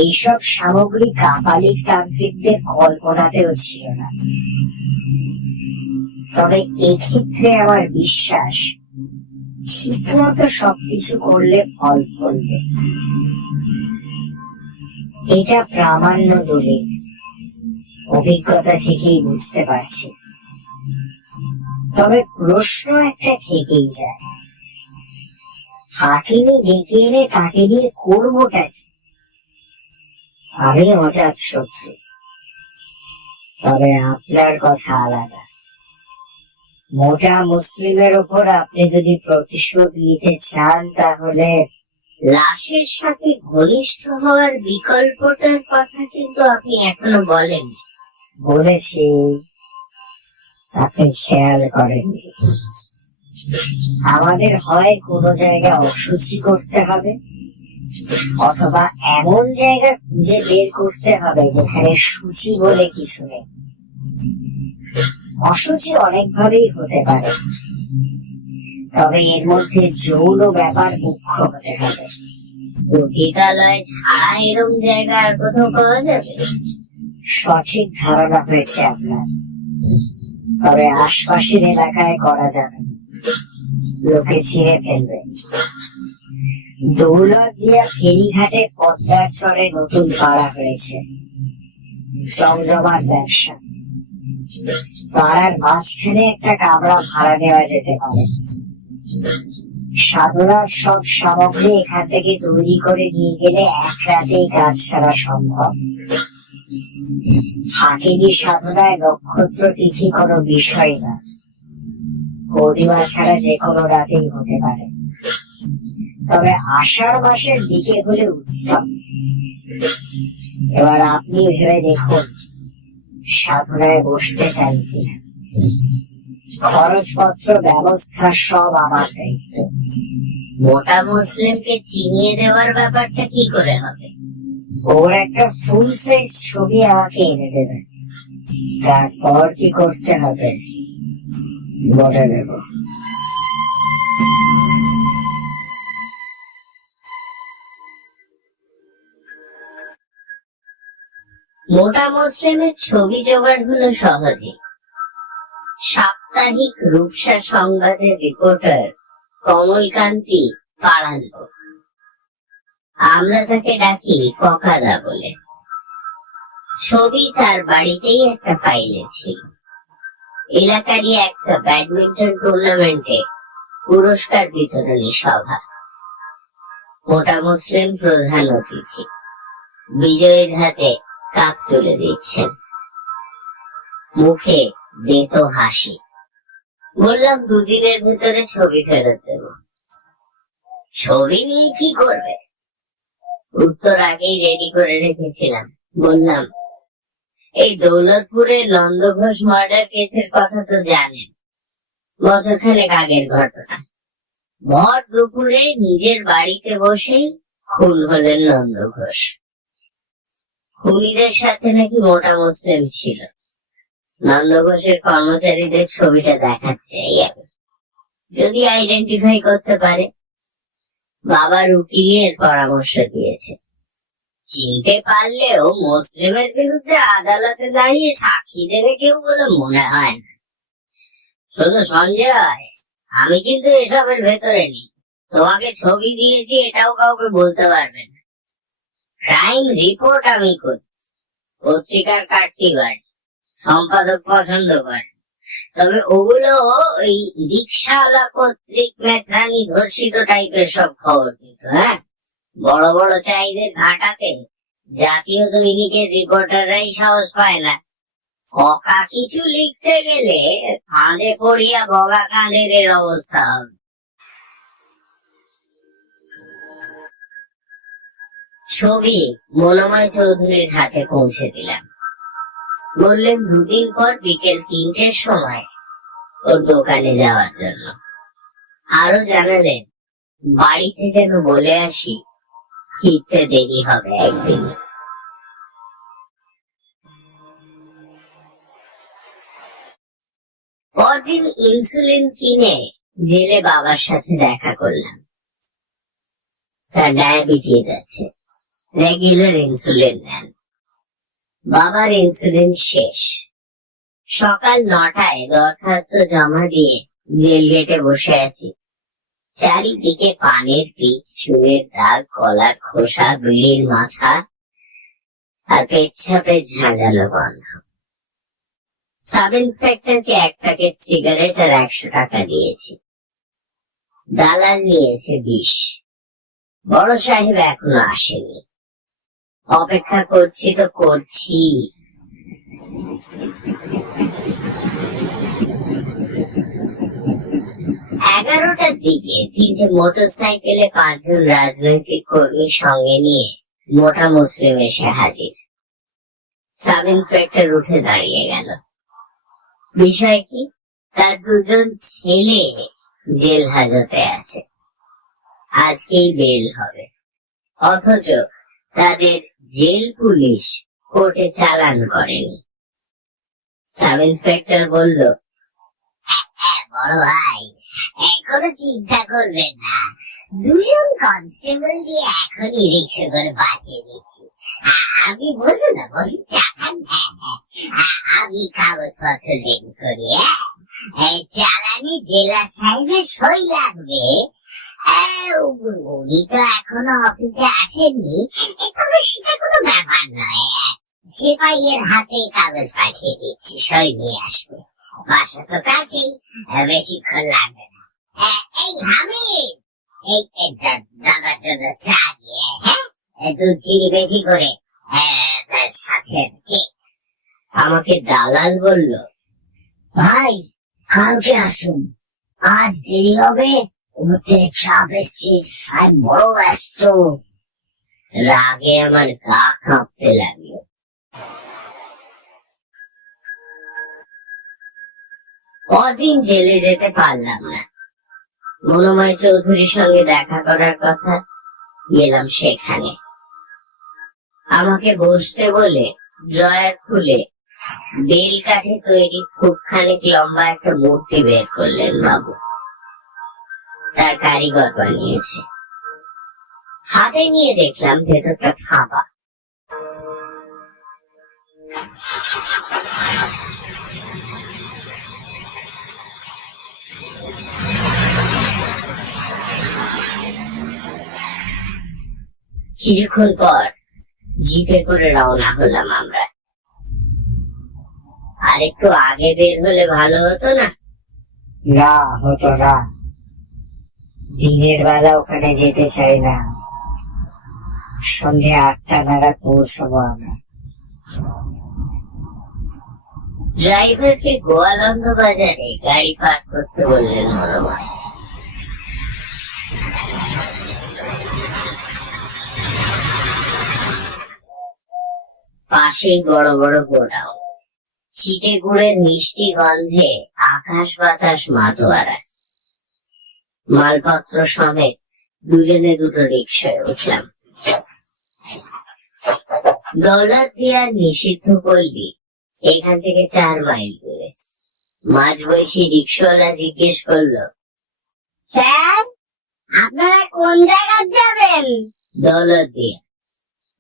এইসব সামগ্রী কাপালিক তান্ত্রিকদের কল্পনাতেও ছিল না। তবে এক্ষেত্রে আমার বিশ্বাস ঠিক মতো সবকিছু করলে ফল ফলবে। এটা প্রামাণ্য দলিল, অভিজ্ঞতা থেকেই বুঝতে পারছি। তবে প্রশ্ন একটা থেকেই যায়, হাকিমে ডেকে এনে তাকে দিয়ে করবোটা কি? আমি অজাত শত্রু, তবে আপনার কথা আলাদা। মোটা মুসলিমের উপর আপনি যদি প্রতিশোধ নিতে চান তাহলে লাশের সাথে ঘনিষ্ঠ হওয়ার বিকল্পটার কথা কিন্তু আপনি এখনো বলেন। বলেছি, আপনি খেয়াল করেননি। আমাদের হয় কোনো জায়গায় অশুচি করতে হবে, অথবা এমন জায়গা খুঁজে বের করতে হবে যেখানে সূচি বলে কিছু নেই। অশুচি অনেকভাবেই হতে পারে, তবে এর মধ্যে যৌন ব্যাপার মুখ্য হতে হবে। পতিতালয় ছাড়া এরম জায়গা আর কোথাও পাওয়া যাবে? সঠিক ধারণা হয়েছে আপনার, তবে আশপাশের এলাকায় করা যাবে, লোকে চিনে ফেলবে। দৌলতদিয়া ফেরিঘাটে পদ্মার চরে নতুন পাড়া হয়েছে, জমজমার ব্যবসা। পাড়ার মাঝখানে একটা কামরা ভাড়া নেওয়া যেতে পারে। সাধনার সব সামগ্রী এখান থেকে তৈরি করে নিয়ে গেলে 1 রাতেই কাজ সারা সম্ভব। হাকিমি সাধনায় নক্ষত্র তিথি কোনো বিষয় না, পূর্ণিমা ছাড়া যে কোনো রাতেই হতে পারে, তবে আষাঢ় মাসের দিকে হলে উত্তম। এবার আপনি ভেবে দেখুন সাধনায় বসতে চান কিনা। খরচপত্র ব্যবস্থা সব আমার দায়িত্ব। মোটা মুসলিমকে চিনিয়ে দেওয়ার ব্যাপারটা কি করে হবে? ওর একটা ফুল সাইজ ছবি আমাকে এনে দেবেন, তারপর কি করতে হবে বলে দেব। মোটা মুসলিমের ছবি জোগাড় হলো সহজে। সাপ্তাহিক রূপসা সংবাদের রিপোর্টার কমলকান্তি পাড়ার লোক। আমরা তাকে ডাকি ককাদা বলে। ছবি তার বাড়িতেই একটা ফাইলে ছিল। এলাকারই একটা ব্যাডমিন্টন টুর্নামেন্টে পুরস্কার বিতরণী সভা। মোটা মুসলিম প্রধান অতিথি, বিজয়ীর হাতে কাপ তুলে দিচ্ছেন, মুখে দেতো হাসি। বললাম 2 দিনের ভেতরে ছবি ফেরত দেব। ছবি নিয়ে কি করবে? উত্তর আগেই রেডি করে রেখেছিলাম। বললাম, এই দৌলতপুরের নন্দ ঘোষ মার্ডার কেসের কথা তো জানেন, বছরখানেক আগের ঘটনা। ভর দুপুরে নিজের বাড়িতে বসেই খুন হলেন নন্দ ঘোষ। খুনিদের সাথে নাকি মোটা মুসলিম ছিল। নন্দ ঘোষের কর্মচারীদের ছবিটা দেখাচ্ছে যদি আইডেন্টিফাই করতে পারে। বাবার উকিলের পরামর্শ দিয়েছে, চিনতে পারলেও মুসলিমের বিরুদ্ধে আদালতে দাঁড়িয়ে সাক্ষী দেবে কেউ বলে মনে হয় না। শোনো সঞ্জয়, আমি কিন্তু এসবের ভেতরে নেই। তোমাকে ছবি দিয়েছি এটাও কাউকে বলতে পারবে না। ক্রাইম রিপোর্ট আমি করি, পত্রিকার কাটতি বাড়ি, সম্পাদক পছন্দ করে। তবে ওগুলো ওই রিক্সাওয়ালা কর্তৃক মেছানি ধর্ষিত টাইপের সব খবর কিন্তু। হ্যাঁ, বড় বড় চাইদের ঘাটাতে জাতীয় দৈনিকের রিপোর্টাররাই সাহস পায় না। অকা কিছু লিখতে গেলে ফাঁদে পড়িয়া বগা কাঁধের এর অবস্থা হবে। ছবি মনোময় চৌধুরীর হাতে পৌঁছে দিলাম। বললেন 2 দিন পর বিকেল 3টের সময় ওর দোকানে যাওয়ার জন্য। আরো জানালেন বাড়িতে যেন বলে আসি ফিরতে দেরি হবে একদিন। পরদিন ইনসুলিন কিনে জেলে বাবার সাথে দেখা করলাম। তার ডায়াবেটিস আছে, রেগুলার ইনসুলিন নেন। বাবার ইনসুলিন শেষ। সকাল 9টায় দরখাস্ত জমা দিয়ে জেল গেটে বসে আছি। চারিদিকে পানের পিক, চুলের দাগ, কলার খোসা, বিড়ির মাথা আর পেচ্ছাপের ঝাঁঝালো গন্ধ। সাব ইন্সপেক্টরকে 1 প্যাকেট সিগারেট আর 100 টাকা দিয়েছি। দালাল নিয়েছে 20। বড় সাহেব এখনো আসেনি। অপেক্ষা করছি তো করছি। 11টার দিকে 3টে মোটর সাইকেলে 5 জন রাজনৈতিক কর্মী সঙ্গে নিয়ে মোটা মুসলিম এসে হাজির। সাব ইন্সপেক্টর উঠে দাঁড়িয়ে গেল। বিষয় কি? তার 2 জন ছেলে জেল হাজতে আছে, আজকেই বেল হবে। অথচ তাদের জেল পুলিশ কোর্টে চালান করেনি। সাব ইন্সপেক্টর বলল, বড় ভাই, কোনো চিন্তা করবেন না, 2 জন কনস্টেবল দিয়ে এখনই রিক্সা করে পাঠিয়ে দিচ্ছি। আপনি বসুন না, বসুন, চা খান। আমি কাগজপত্র রেডি করি। চালানি জেলা সাহেবের সই লাগবে। উনি তো এখনো অফিসে আসেননি, তবে সেটা কোনো ব্যাপার নয়। সিপাহীর হাতে কাগজ পাঠিয়ে দিচ্ছি, সই নিয়ে আসবে। বাসা তো কাছেই, বেশিক্ষণ লাগবে না। এই হামিদ, এই দাদার জন্য চা দিয়ে, দুধ চিনি বেশি করে, সাথে কেক। আমাকে দালাল বলল, ভাই কালকে আসুন, আজ দেরি হবে, চাপ এসছে, সাহেব বড় ব্যস্ত। রাগে আমার গা কাঁপতে লাগলো। পরদিন জেলে যেতে পারলাম না। মনোময় চৌধুরীর সঙ্গে দেখা করার কথা, গেলাম সেখানে। আমাকে বসতে বলে ড্রয়ার খুলে বেল কাঠে তৈরি খুব খানিক লম্বা একটা মূর্তি বের করলেন বাবু। তার কারিগর বানিয়েছে। হাতে নিয়ে দেখলাম ভেতরটা ফাঁপা। কিছুক্ষণ পর জিপে করে রওনা হলাম আমরা। আর একটু আগে বের হলে ভালো হতো না? না, হতো না। দিনের বেলা ওখানে যেতে চাই না। সন্ধ্যে 8টা নাগাদ পৌঁছবো আমরা। ড্রাইভারকে গোয়ালন্দ বাজারে গাড়ি পার্ক করতে বললেন মনোময়। পাশেই বড় বড় গোডাউন, চিটে গুড়ের মিষ্টি গন্ধে আকাশ বাতাস মাতোয়ারা। মালপত্র সমেত দুজনে দুটো রিক্সায় উঠলাম। দৌলতদিয়ার নিষিদ্ধ পল্লী এখান থেকে 4 মাইল দূরে। মাঝবয়সী রিক্সাওয়ালা জিজ্ঞেস করলো, স্যার, আপনারা কোন জায়গায় যাবেন? দৌলতদিয়া।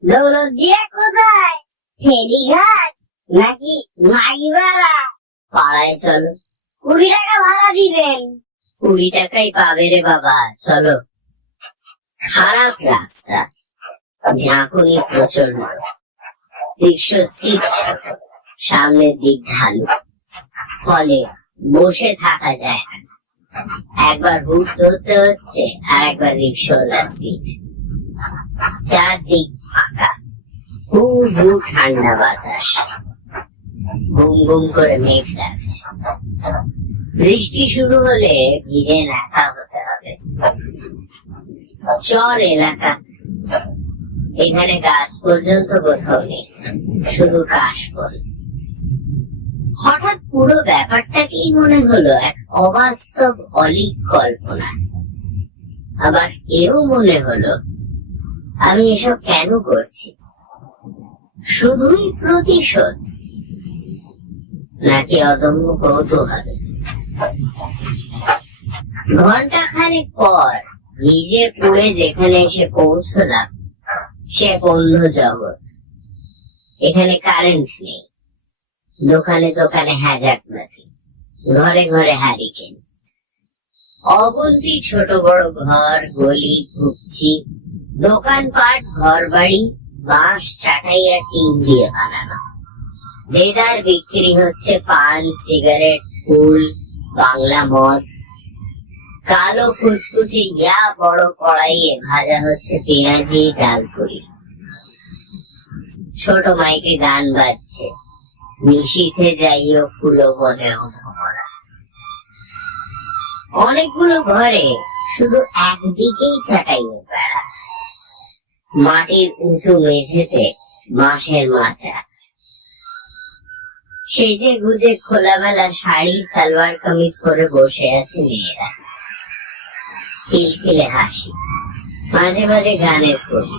দৌলতদিয়া কোথায়? ফেরিঘাট নাকি মাইবাড়া? পাড়ায় চলো। 20 টাকা ভাড়া দিবেন। 20 টাকাই পাবে রে বাবা, চলো। খারাপ রাস্তা, ঝাঁকুনি প্রচন্ড, রিক্সার সিট ছোট, সামনের দিক ঢালু, ফলে বসে থাকা যায় না। একবার হুট ধরতে হচ্ছে, আর একবার রিক্সাওয়ালার সিট। চারদিক ফাঁকা, হু হু ঠান্ডা বাতাস, গুম গুম করে মেঘ ডাকছে। বৃষ্টি শুরু হলে ভিজে নাকা হতে হবে। চর এলাকা, এখানে গাছ পর্যন্ত কোথাও নেই, শুধু কাশবন। হঠাৎ পুরো ব্যাপারটাকেই মনে হলো এক অবাস্তব অলীক কল্পনা। আবার এও মনে হলো, আমি এসব কেন করছি? শুধুই প্রতিশোধ, নাকি অদম্য কৌতূহল? ঘন্টাখানেক পর ভিজে পুড়ে যেখানে এসে পৌঁছলাম, সে অন্য জগৎ। এখানে কারেন্ট নেই, দোকানে দোকানে হ্যাজাকবাতি, ঘরে ঘরে হারিকেন, অগুন্তি ছোট বড় ঘর, গলি, ঘুপচি, দোকানপাট, ঘর বাড়ি বাঁশ, চাটাই আর টিন দিয়ে বানানো। দেদার বিক্রি হচ্ছে পান, সিগারেট, ফুল, বাংলা মদ। কালো কুচকুচে ইয়া বড় কড়াইয়ে ভাজা হচ্ছে পেঁয়াজি, ডালপুরি। ছোট মাইকে গান বাজছে, নিশীথে যাইও ফুলো বনেও ভ্রমরা। অনেকগুলো ঘরে শুধু একদিকেই চাটাই বেড়া, মাটির উঁচু মেঝেতে বাঁশের মাচা। সেজে গুজে খোলামেলা শাড়ি, সালোয়ার কামিজ পরে বসে আছে মেয়েরা। খিলখিলে হাসি, মাঝে মাঝে গানের কলি।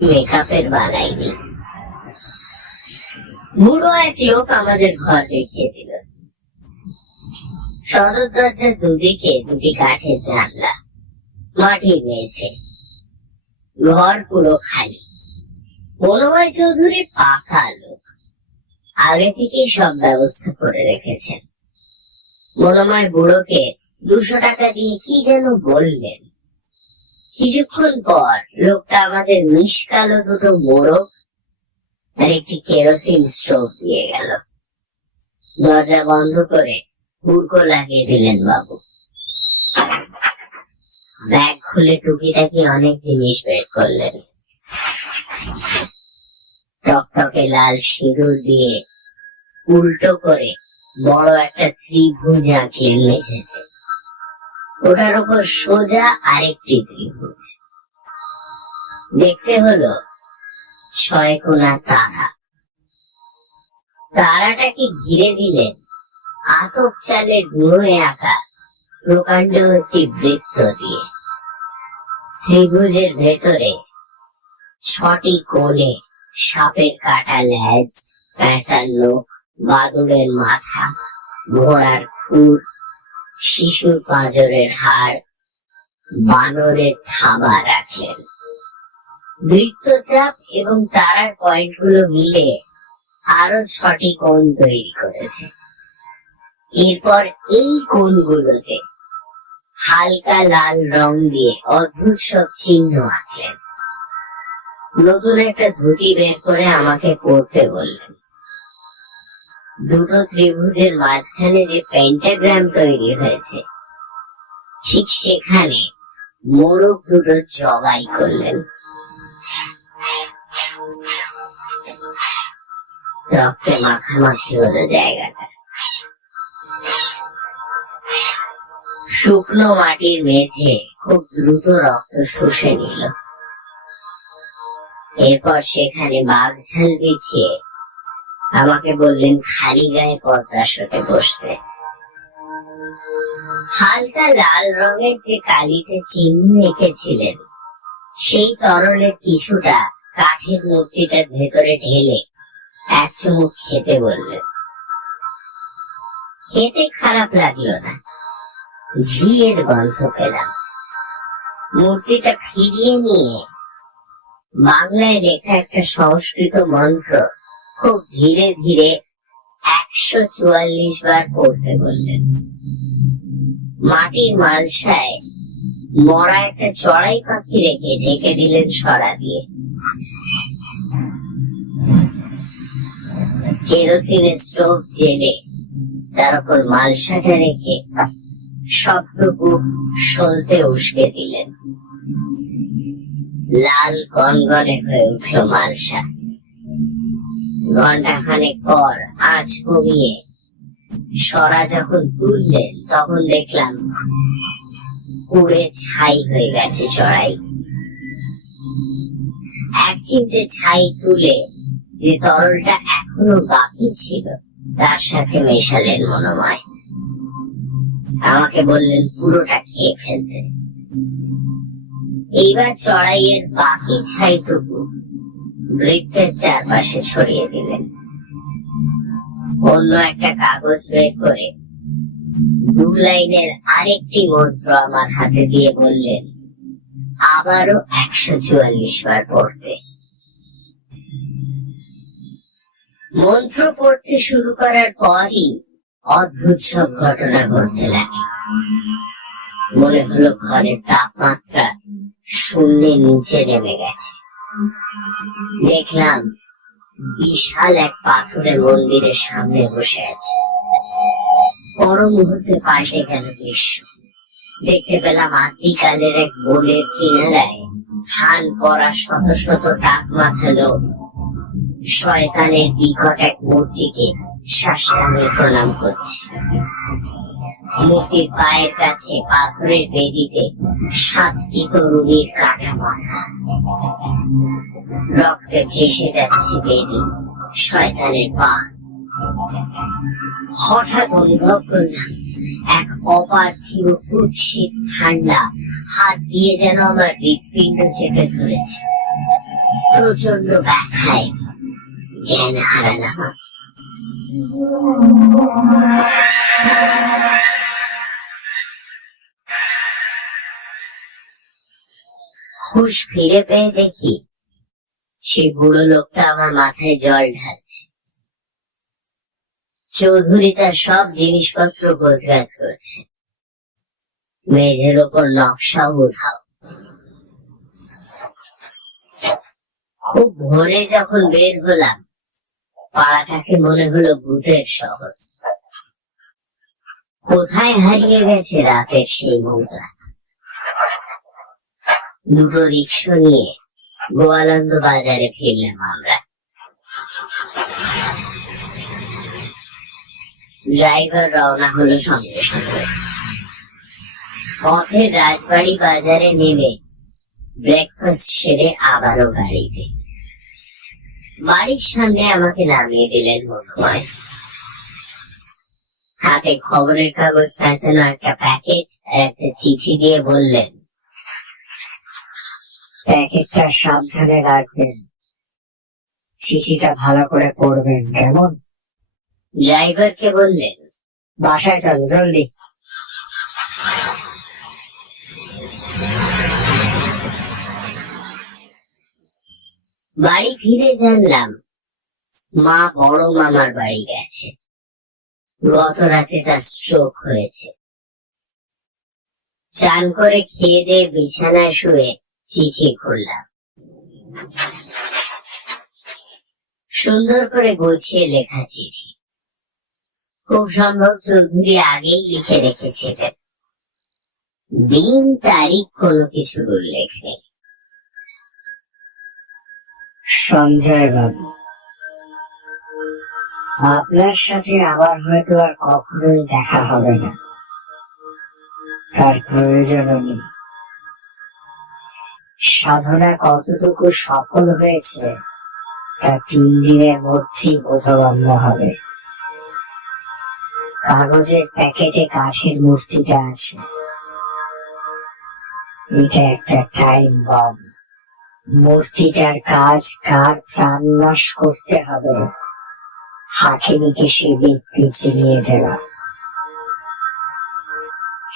মেকআপের বালাই নেই। বুড়ো এক লোক আমাদের ঘর দেখিয়ে দিল। সদর দরজার দুদিকে দুটি কাঠের জানলা, মাটির মেঝে, ঘর পুরো খালি। মনোময় চৌধুরী পাকা লোক, আগে থেকেই সব ব্যবস্থা করে রেখেছেন। মনোময় বুড়োকে 200 টাকা দিয়ে কি যেন বললেন। কিছুক্ষণ পর লোকটা আমাদের মিশকালো দুটো মোড়ক আর একটি কেরোসিন স্টোভ দিয়ে গেল। দরজা বন্ধ করে হুড়কো লাগিয়ে দিলেন বাবু। ব্যাগ খুলে টুকিটাকি অনেক জিনিস বের করলেন। টকটকে লাল সিঁদুর দিয়ে উল্টো করে বড় একটা ত্রিভুজ আঁকলেন মেঝেতে। ওটার উপর সোজা আরেকটি ত্রিভুজ। দেখতে হলো 6 কোণা তারা। তারাটাকে ঘিরে দিলেন আতপ চালের গুঁড়োয় আঁকা প্রকাণ্ড একটি বৃত্ত দিয়ে। ত্রিভুজের ভেতরে 6টি কোণে সাপের কাটা লেজ, প্যাঁচার নখ, বাদুড়ের মাথা, ঘোড়ার খুর, শিশুর পাঁজরের হাড়, বানরের থাবা রাখলেন। বৃত্তচাপ এবং তারার পয়েন্টগুলো মিলে আরো 6টি কোণ তৈরি করেছে। এরপর এই কোণগুলোতে হালকা লাল রং দিয়ে অদ্ভুত সব চিহ্ন আঁকলেন। নতুন একটা ধুতি বের করে আমাকে পরতে বললেন। দুটো ত্রিভুজের মাঝখানে যে পেন্টাগ্রাম তৈরি হয়েছে, ঠিক সেখানে মোড়ক দুটো জবাই করলেন। রক্তে মাখামাখি হলো জায়গাটা। শুকনো মাটির মেঝে খুব দ্রুত রক্ত শুষে নিল। এরপর সেখানে বাঘঝাল বিছিয়ে আমাকে বললেন খালি গায়ে পদ্মাসনে বসতে। হালকা লাল রঙের যে কালিতে চিহ্ন এঁকেছিলেন, সেই তরলের কিছুটা কাঠের মূর্তিটার ভেতরে ঢেলে এক চুমুক খেতে বললেন। খেতে খারাপ লাগলো না, ঘিয়ের গন্ধ পেলাম। মূর্তিটা ফিরিয়ে নিয়ে বাংলায় লেখা একটা সংস্কৃত মন্ত্র খুব ধীরে ধীরে 144 বার পড়তে বললেন। মাটির মালসায় মরা একটা চড়াই পাখি রেখে ঢেকে দিলেন সরা দিয়ে। কেরোসিনের স্টোভ জেলে তার উপর মালসাটা রেখে সবটুকু সলতে উস্কে দিলেন। লাল গনগনে হয়ে উঠল মালসা। ঘন্টাখানেক পর আঁচ কমিয়ে সরা যখন তুললেন, তখন দেখলাম পুড়ে ছাই হয়ে গেছে চড়াই। এক চিমটে ছাই তুলে যে তরলটা এখনো বাকি ছিল তার সাথে মেশালেন মনোময়। আমাকে বললেন পুরোটা খেয়ে ফেলতে। এইবার চড়াইয়ের বাকি ছাইটুকু বৃত্তের চারপাশে ছড়িয়ে দিলেন। অন্য একটা কাগজ বের করে 2 লাইনের আরেকটি মন্ত্র আমার হাতে দিয়ে বললেন আবারও 144 বার পড়তে। মন্ত্র পড়তে শুরু করার পরই অদ্ভুত সব ঘটনা ঘটতে লাগলো। মনে হলো ঘরের তাপমাত্রা শূন্যের নিচে নেমে গেছে। দেখলাম বিশাল এক পাথরের মন্দিরের সামনে বসে আছে। পর মুহূর্তে পাল্টে গেল দৃশ্য। দেখতে পেলাম আদিকালের এক বনের কিনারায় ধান পরা শত শত টাক মাথা লোক শয়তানের বিকট এক মূর্তিকে সাষ্টাঙ্গে প্রণাম করছে। মূর্তির পায়ের কাছে পাথরের বেদিতে 7টি তরুণীর কাটা মাথা। রক্তে ভেসে যাচ্ছে বেদি, শয়তানের পা। হঠাৎ অনুভব করলাম এক অপার্থিব কুৎসিত ঠান্ডা হাত দিয়ে যেন আমার হৃৎপিণ্ড চেপে ধরেছে। প্রচন্ড ব্যথায় জ্ঞান হারালাম। হুঁশ ফিরে পেয়ে দেখি সেই বুড়ো লোকটা আমার মাথায় জল ঢালছে। চৌধুরীটা সব জিনিসপত্র গোছগাছ করছে। মেঝের ওপর নকশাও উধাও। খুব ভোরে যখন বের হলাম, পাড়াটাকে মনে হলো ভূতের শহর। কোথায় হারিয়ে গেছে রাতের সেই মুদ্রা। 2টো রিক্সা নিয়ে গোয়ালন্দ বাজারে ফিরলাম আমরা। ড্রাইভার রওনা হলো সঙ্গে সঙ্গে। পথে রাজবাড়ি বাজারে নেমে ব্রেকফাস্ট সেরে আবারও গাড়িতে। বাড়ির সামনে আমাকে নামিয়ে দিলেন মনোময়। হাতে খবরের কাগজ পেঁচানো একটা প্যাকেট আর একটা চিঠি দিয়ে বললেন, প্যাকেটটা সাবধানে রাখবেন, চিঠিটা ভালো করে পড়বেন, কেমন? ড্রাইভারকে বললেন, বাসায় চলো জলদি। বাড়ি ফিরে জানলাম মা বড় মামার বাড়ি গেছে। গত রাতে তার স্ট্রোক হয়েছে। চান করে খেয়ে দিয়ে বিছানায় শুয়ে চিঠি খুললাম। সুন্দর করে গুছিয়ে লেখা চিঠি। খুব সম্ভব চৌধুরী আগেই লিখে রেখেছিলেন। দিন তারিখ কোনো কিছুর উল্লেখ নেই। সঞ্জয় বাবু, আপনার সাথে আবার হয়তো আর কখনোই দেখা হবে না, তার প্রয়োজনও নেই। সাধনা কতটুকু সফল হয়েছে তা 3 দিনের মধ্যেই বোধগম্য হবে। কাগজের প্যাকেটে কাঠের মূর্তিটা আছে। এটা একটা টাইম বম। মূর্তিটার কাজ কার প্রাণ নাশ করতে হবে হাকিমকে সে ব্যক্তি চিনিয়ে দেওয়া।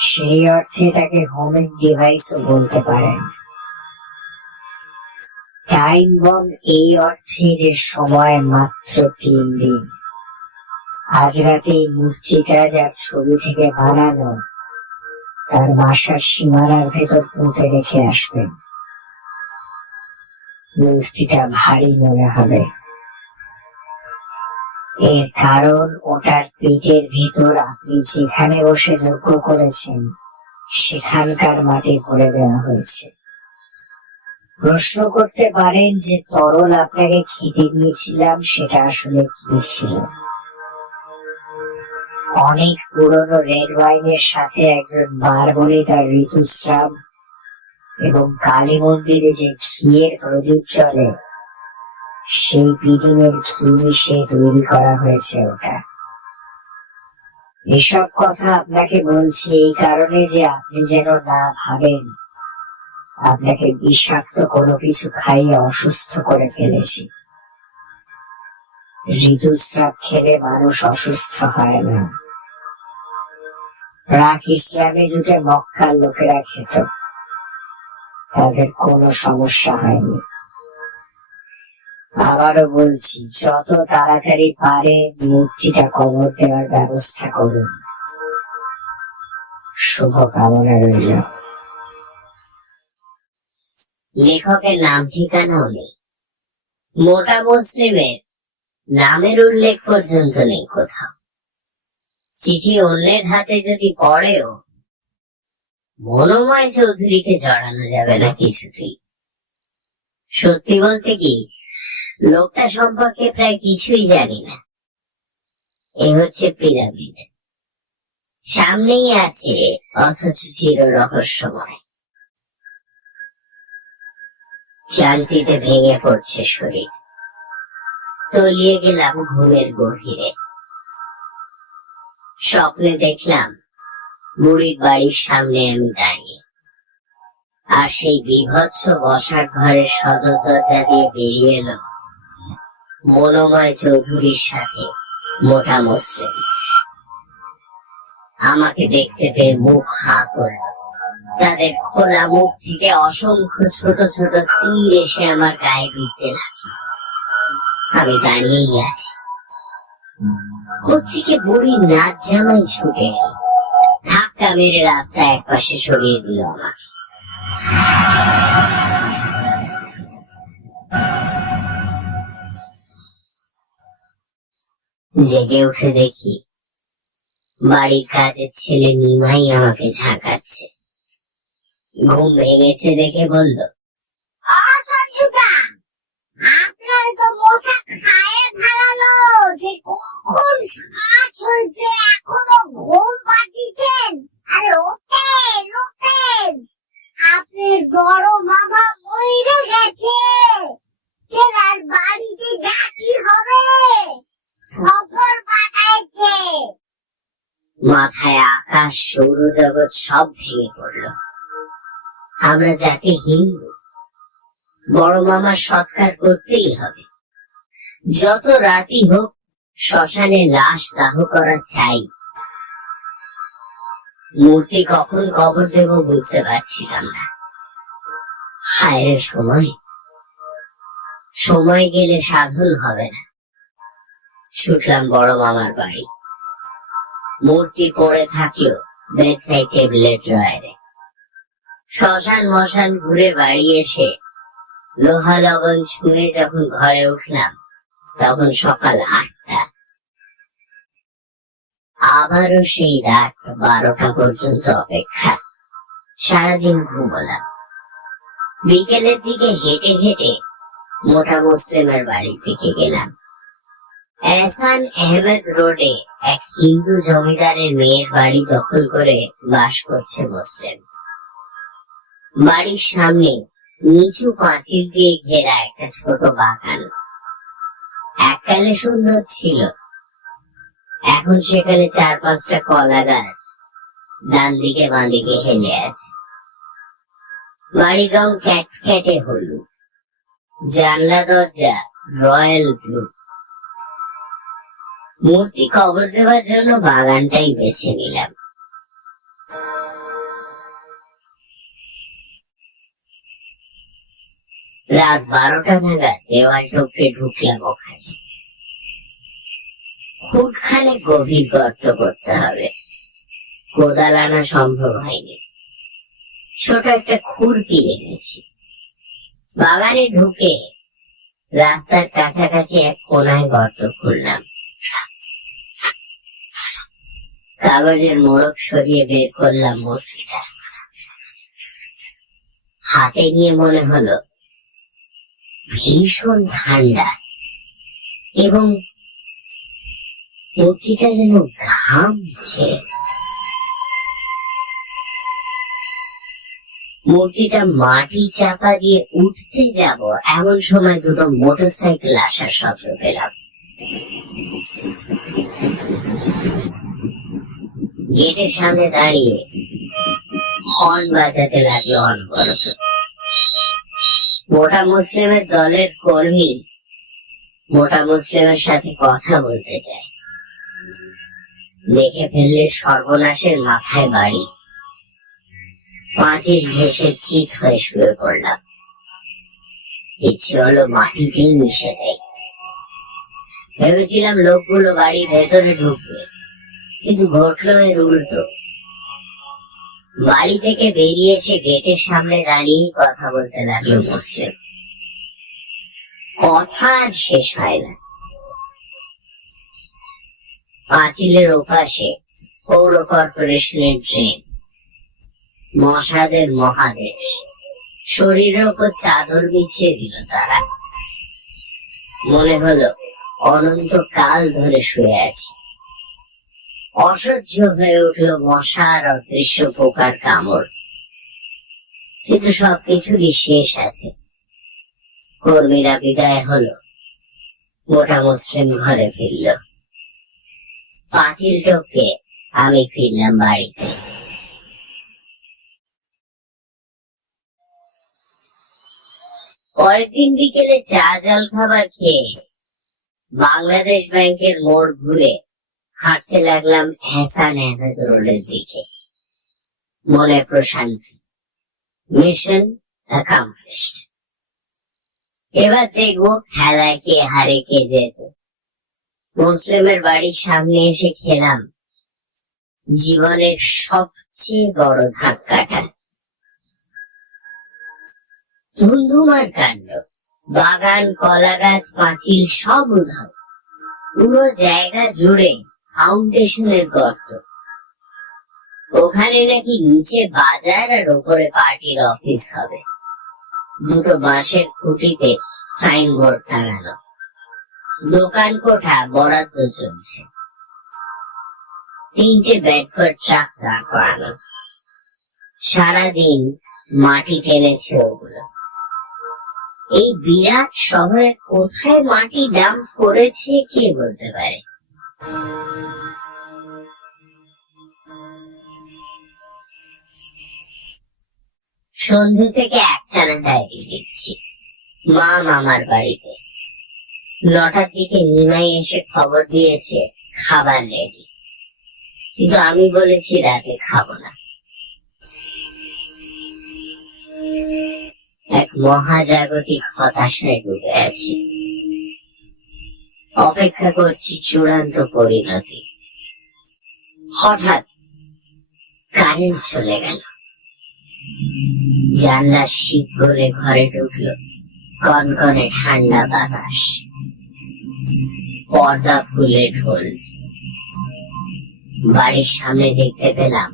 সেই অর্থে তাকে হোমিং ডিভাইসও বলতে পারেন। টাইম বম এই অর্থে যে সময় মাত্র 3 দিন। আজ রাতে এই মূর্তিটা যার ছবি থেকে বানানো তার বাসার সীমানার ভেতর পুঁতে রেখে আসবেন। মূর্তিটা ভারী মনে হবে, এর কারণ ওটার পেটের ভেতর আপনি যেখানে বসে যজ্ঞ করেছেন সেখানকার মাটি ভরে দেওয়া হয়েছে। প্রশ্ন করতে পারেন যে তরল আপনাকে খেতে দিয়েছিলাম সেটা আসলে কি ছিল। অনেক পুরনো রেড ওয়াইনের সাথে একজন বারবনি তার ঋতুস্রাব এবং কালী মন্দিরে যে ঘিয়ের প্রদীপ চলে সেই পিদিমের ঘি মিশিয়ে তৈরি করা হয়েছে ওটা। এসব কথা আপনাকে বলছি এই কারণে যে আপনি যেন না ভাবেন আপনাকে বিষাক্ত কোনো কিছু খাইয়ে অসুস্থ করে ফেলেছি। ঋতুস্রাব খেলে মানুষ অসুস্থ হয় না। প্রাক ইসলামী যুগে মক্কার লোকেরা খেত, তাদের কোনো সমস্যা হয়নি। আবারও বলছি, যত তাড়াতাড়ি পারে মূর্তিটা কবর দেওয়ার ব্যবস্থা করুন। শুভকামনা রইল। লেখকের নাম ঠিকানাও নেই, মোটা মুসলিমের নামের উল্লেখ পর্যন্ত নেই কোথাও। চিঠি অন্যের হাতে যদি পড়েও মনোময় চৌধুরীকে জড়ানো যাবে না কিছুতেই। সত্যি বলতে কি, লোকটা সম্পর্কে প্রায় কিছুই জানি না। এ হচ্ছে পিরামিড, সামনেই আছে অথচ চির রহস্যময়। শান্তিতে ভেঙে পড়ছে শরীর, তলিয়ে গেলাম ঘুমের গভীরে। স্বপ্নে দেখলাম বুড়ির বাড়ির সামনে আমি দাঁড়িয়ে, আর সেই বীভৎস বসার ঘরের সদর দরজা দিয়ে বেরিয়ে এলো মনোময় চৌধুরীর সাথে মোটা মুসলিম। আমাকে দেখতে পেয়ে মুখ হাঁ করল। তাদের খোলা মুখ থেকে অসংখ্য ছোট ছোট তীর এসে আমার গায়ে বিঁধতে লাগলো। আমি দাঁড়িয়েই আছি, কোত্থেকে বুড়ির নাচ জামাই ছুটে এলো, ধাক্কা মেরে রাস্তা এক পাশে সরিয়ে দিল আমাকে। জেগে উঠে দেখি বাড়ির কাজের ছেলে নিমাই আমাকে ঝাঁকাচ্ছে। ঘুম ভেঙেছে দেখে বলল, আপনার তো মশা খায়ে ফেলালো, সে কখন সাত হয়েছে এখনো ঘুম পাচ্ছেন? আরে ওঠেন ওঠেন, আপনার বড় মামা মরে গেছে, ছেলের বাড়িতে জাতি হবে খবর পাঠাইছে। মাথায় আকাশ সৌরজগৎ সব ভেঙে পড়ল। আমরা জাতি হিন্দু, বড় মামার সৎকার করতেই হবে। যত রাতি হোক শ্মশানে লাশ দাহ করা চাই। মূর্তি কখন কবর দেব বুঝতে পারছিলাম না। হায় রে সময়, সময় গেলে সাধন হবে না। ছুটলাম বড় মামার বাড়ি। মূর্তি পড়ে থাকলো বেডসাইড টেবিলের ড্রয়ারে। শ্মশান মশান ঘুরে বাড়ি এসে লোহা লবণ ছুঁয়ে যখন ঘরে উঠলাম তখন সকাল 8টা। আবারও সেই রাত 12টা পর্যন্ত অপেক্ষা। সারাদিন ঘুমোলাম। বিকেলের দিকে হেঁটে হেঁটে মোটা মুসলিমের বাড়ির দিকে গেলাম। এহসান আহমেদ রোডে এক হিন্দু জমিদারের মেয়ের বাড়ি দখল করে বাস করছে মুসলিম। বাড়ির সামনে নিচু পাঁচিল দিয়ে ঘেরা একটা ছোট বাগান। এককালে সুন্দর ছিল, এখন সেখানে 4-5টা কলা গাছ ডান দিকে বাঁ দিকে হেলে আছে। বাড়ির রং ক্যাটক্যাটে হলুদ, জানলা দরজা রয়্যাল ব্লু। মূর্তি কবর দেওয়ার জন্য বাগানটাই বেছে নিলাম। রাত 12টা নাগাদ দেওয়াল টপকে ঢুকলাম ওখানে। খুঁটখানে গভীর গর্ত করতে হবে, কোদাল আনা সম্ভব হয়নি। ছোট একটা খুরপি এনেছি। বাগানে ঢুকে রাস্তার কাছাকাছি এক কোনায় গর্ত খুললাম। কাগজের মোড়ক সরিয়ে বের করলাম মূর্তিটা। হাতে নিয়ে মনে হলো ভীষণ ঠান্ডা, এবং মূর্তিটা যেন ঘামছে। মূর্তিটা মাটি চাপা দিয়ে উঠতে যাব এমন সময় দুটো মোটরসাইকেল আসার শব্দ পেলাম। গেটের সামনে দাঁড়িয়ে হর্ন বাজাতে লাগলো অনবরত। মোটা মুসলিমের দলের কর্মী মোটা মুসলিমের সাথে কথা বলতে চায়। দেখে ফেললে সর্বনাশের মাথায় বাড়ি। পাঁচিল ঘেঁষে চিত হয়ে শুয়ে পড়লাম। ইচ্ছে হলো মাটিতেই মিশে যাই। ভেবেছিলাম লোকগুলো বাড়ির ভেতরে ঢুকবে, কিন্তু ঘটলো এর উল্টো। বাড়ি থেকে বেরিয়ে এসে গেটের সামনে দাঁড়িয়ে কথা বলতে লাগলো মুসলিম। কথা আর শেষ হয় না। পাঁচিলের ওপাশে পৌর কর্পোরেশনের ট্রেন, মশাদের মহাদেশ। শরীরের ওপর চাদর বিছিয়ে দিল তারা। মনে হলো অনন্তকাল ধরে শুয়ে আছে। অসহ্য হয়ে উঠল মশা আর অদৃশ্য পোকার কামড়। কিন্তু সবকিছুরই শেষ আছে। কর্মীরা বিদায় হলো, মোটা মুসলিম ঘরে ফিরল। পাঁচিল টপকে আমি ফিরলাম বাড়িতে। পরের দিন বিকেলে চা জল খাবার খেয়ে বাংলাদেশ ব্যাংকের মোড় ঘুরে হাঁটতে লাগলাম হাসান আহমেদ রোডের দিকে। মনে প্রশান্তি, মিশন অ্যাকমপ্লিশড। এবার দেখবো খেলায় কে হারে কে যেত। মুসলিমের বাড়ির সামনে এসে খেলাম জীবনের সবচেয়ে বড় ধাক্কাটা। ধুমধুমার কাণ্ড। বাগান, কলা গাছ, পাঁচিল সব উধাও। পুরো জায়গা জুড়ে ফাউন্ডেশনের গর্ত। ওখানে নাকি নিচে বাজার আর ওপরে পার্টির অফিস হবে। দুটো বাঁশের খুঁটিতে সাইনবোর্ড টাঙানো। দোকান কোঠা বরাদ্দ চলছে। 3টে বেডফোর্ড ট্রাক দাঁড় করানো। সারাদিন মাটি টেনেছে ওগুলো। এই বিরাট শহরে কোথায় মাটি ডাম্প করেছে কে বলতে পারে। সন্ধ্যে থেকে একটানা ডায়েরি লিখছি। মা মামার বাড়িতে। 9টার দিকে নিমাই এসে খবর দিয়েছে খাবার রেডি, কিন্তু আমি বলেছি রাতে খাবো না। এক মহাজাগতিক হতাশায় ডুবে আছি। অপেক্ষা করছি চূড়ান্ত পরিণতি। হঠাৎ কারেন্ট চলে গেল। জানলা শীত করে ঘরে ঢুকলো কনকনে ঠান্ডা বাতাস। পর্দা ফুলে ঢোল। বাড়ির সামনে দেখতে পেলাম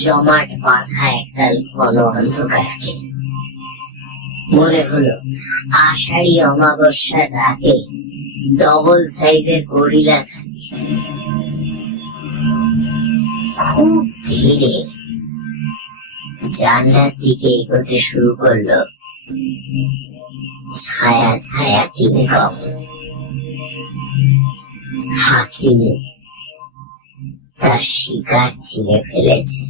জমাট বাঁধা একদল ঘন অন্ধকারকে। মনে হলো আষাঢ়ি অমাবস্যার রাতে ডবল সাইজের গরিলা থাকে। খুব ধীরে জানলার দিকে এগোতে শুরু করলো ছায়া ছায়া কিংকং হাকিমে তার শিকার চিনে ফেলেছে।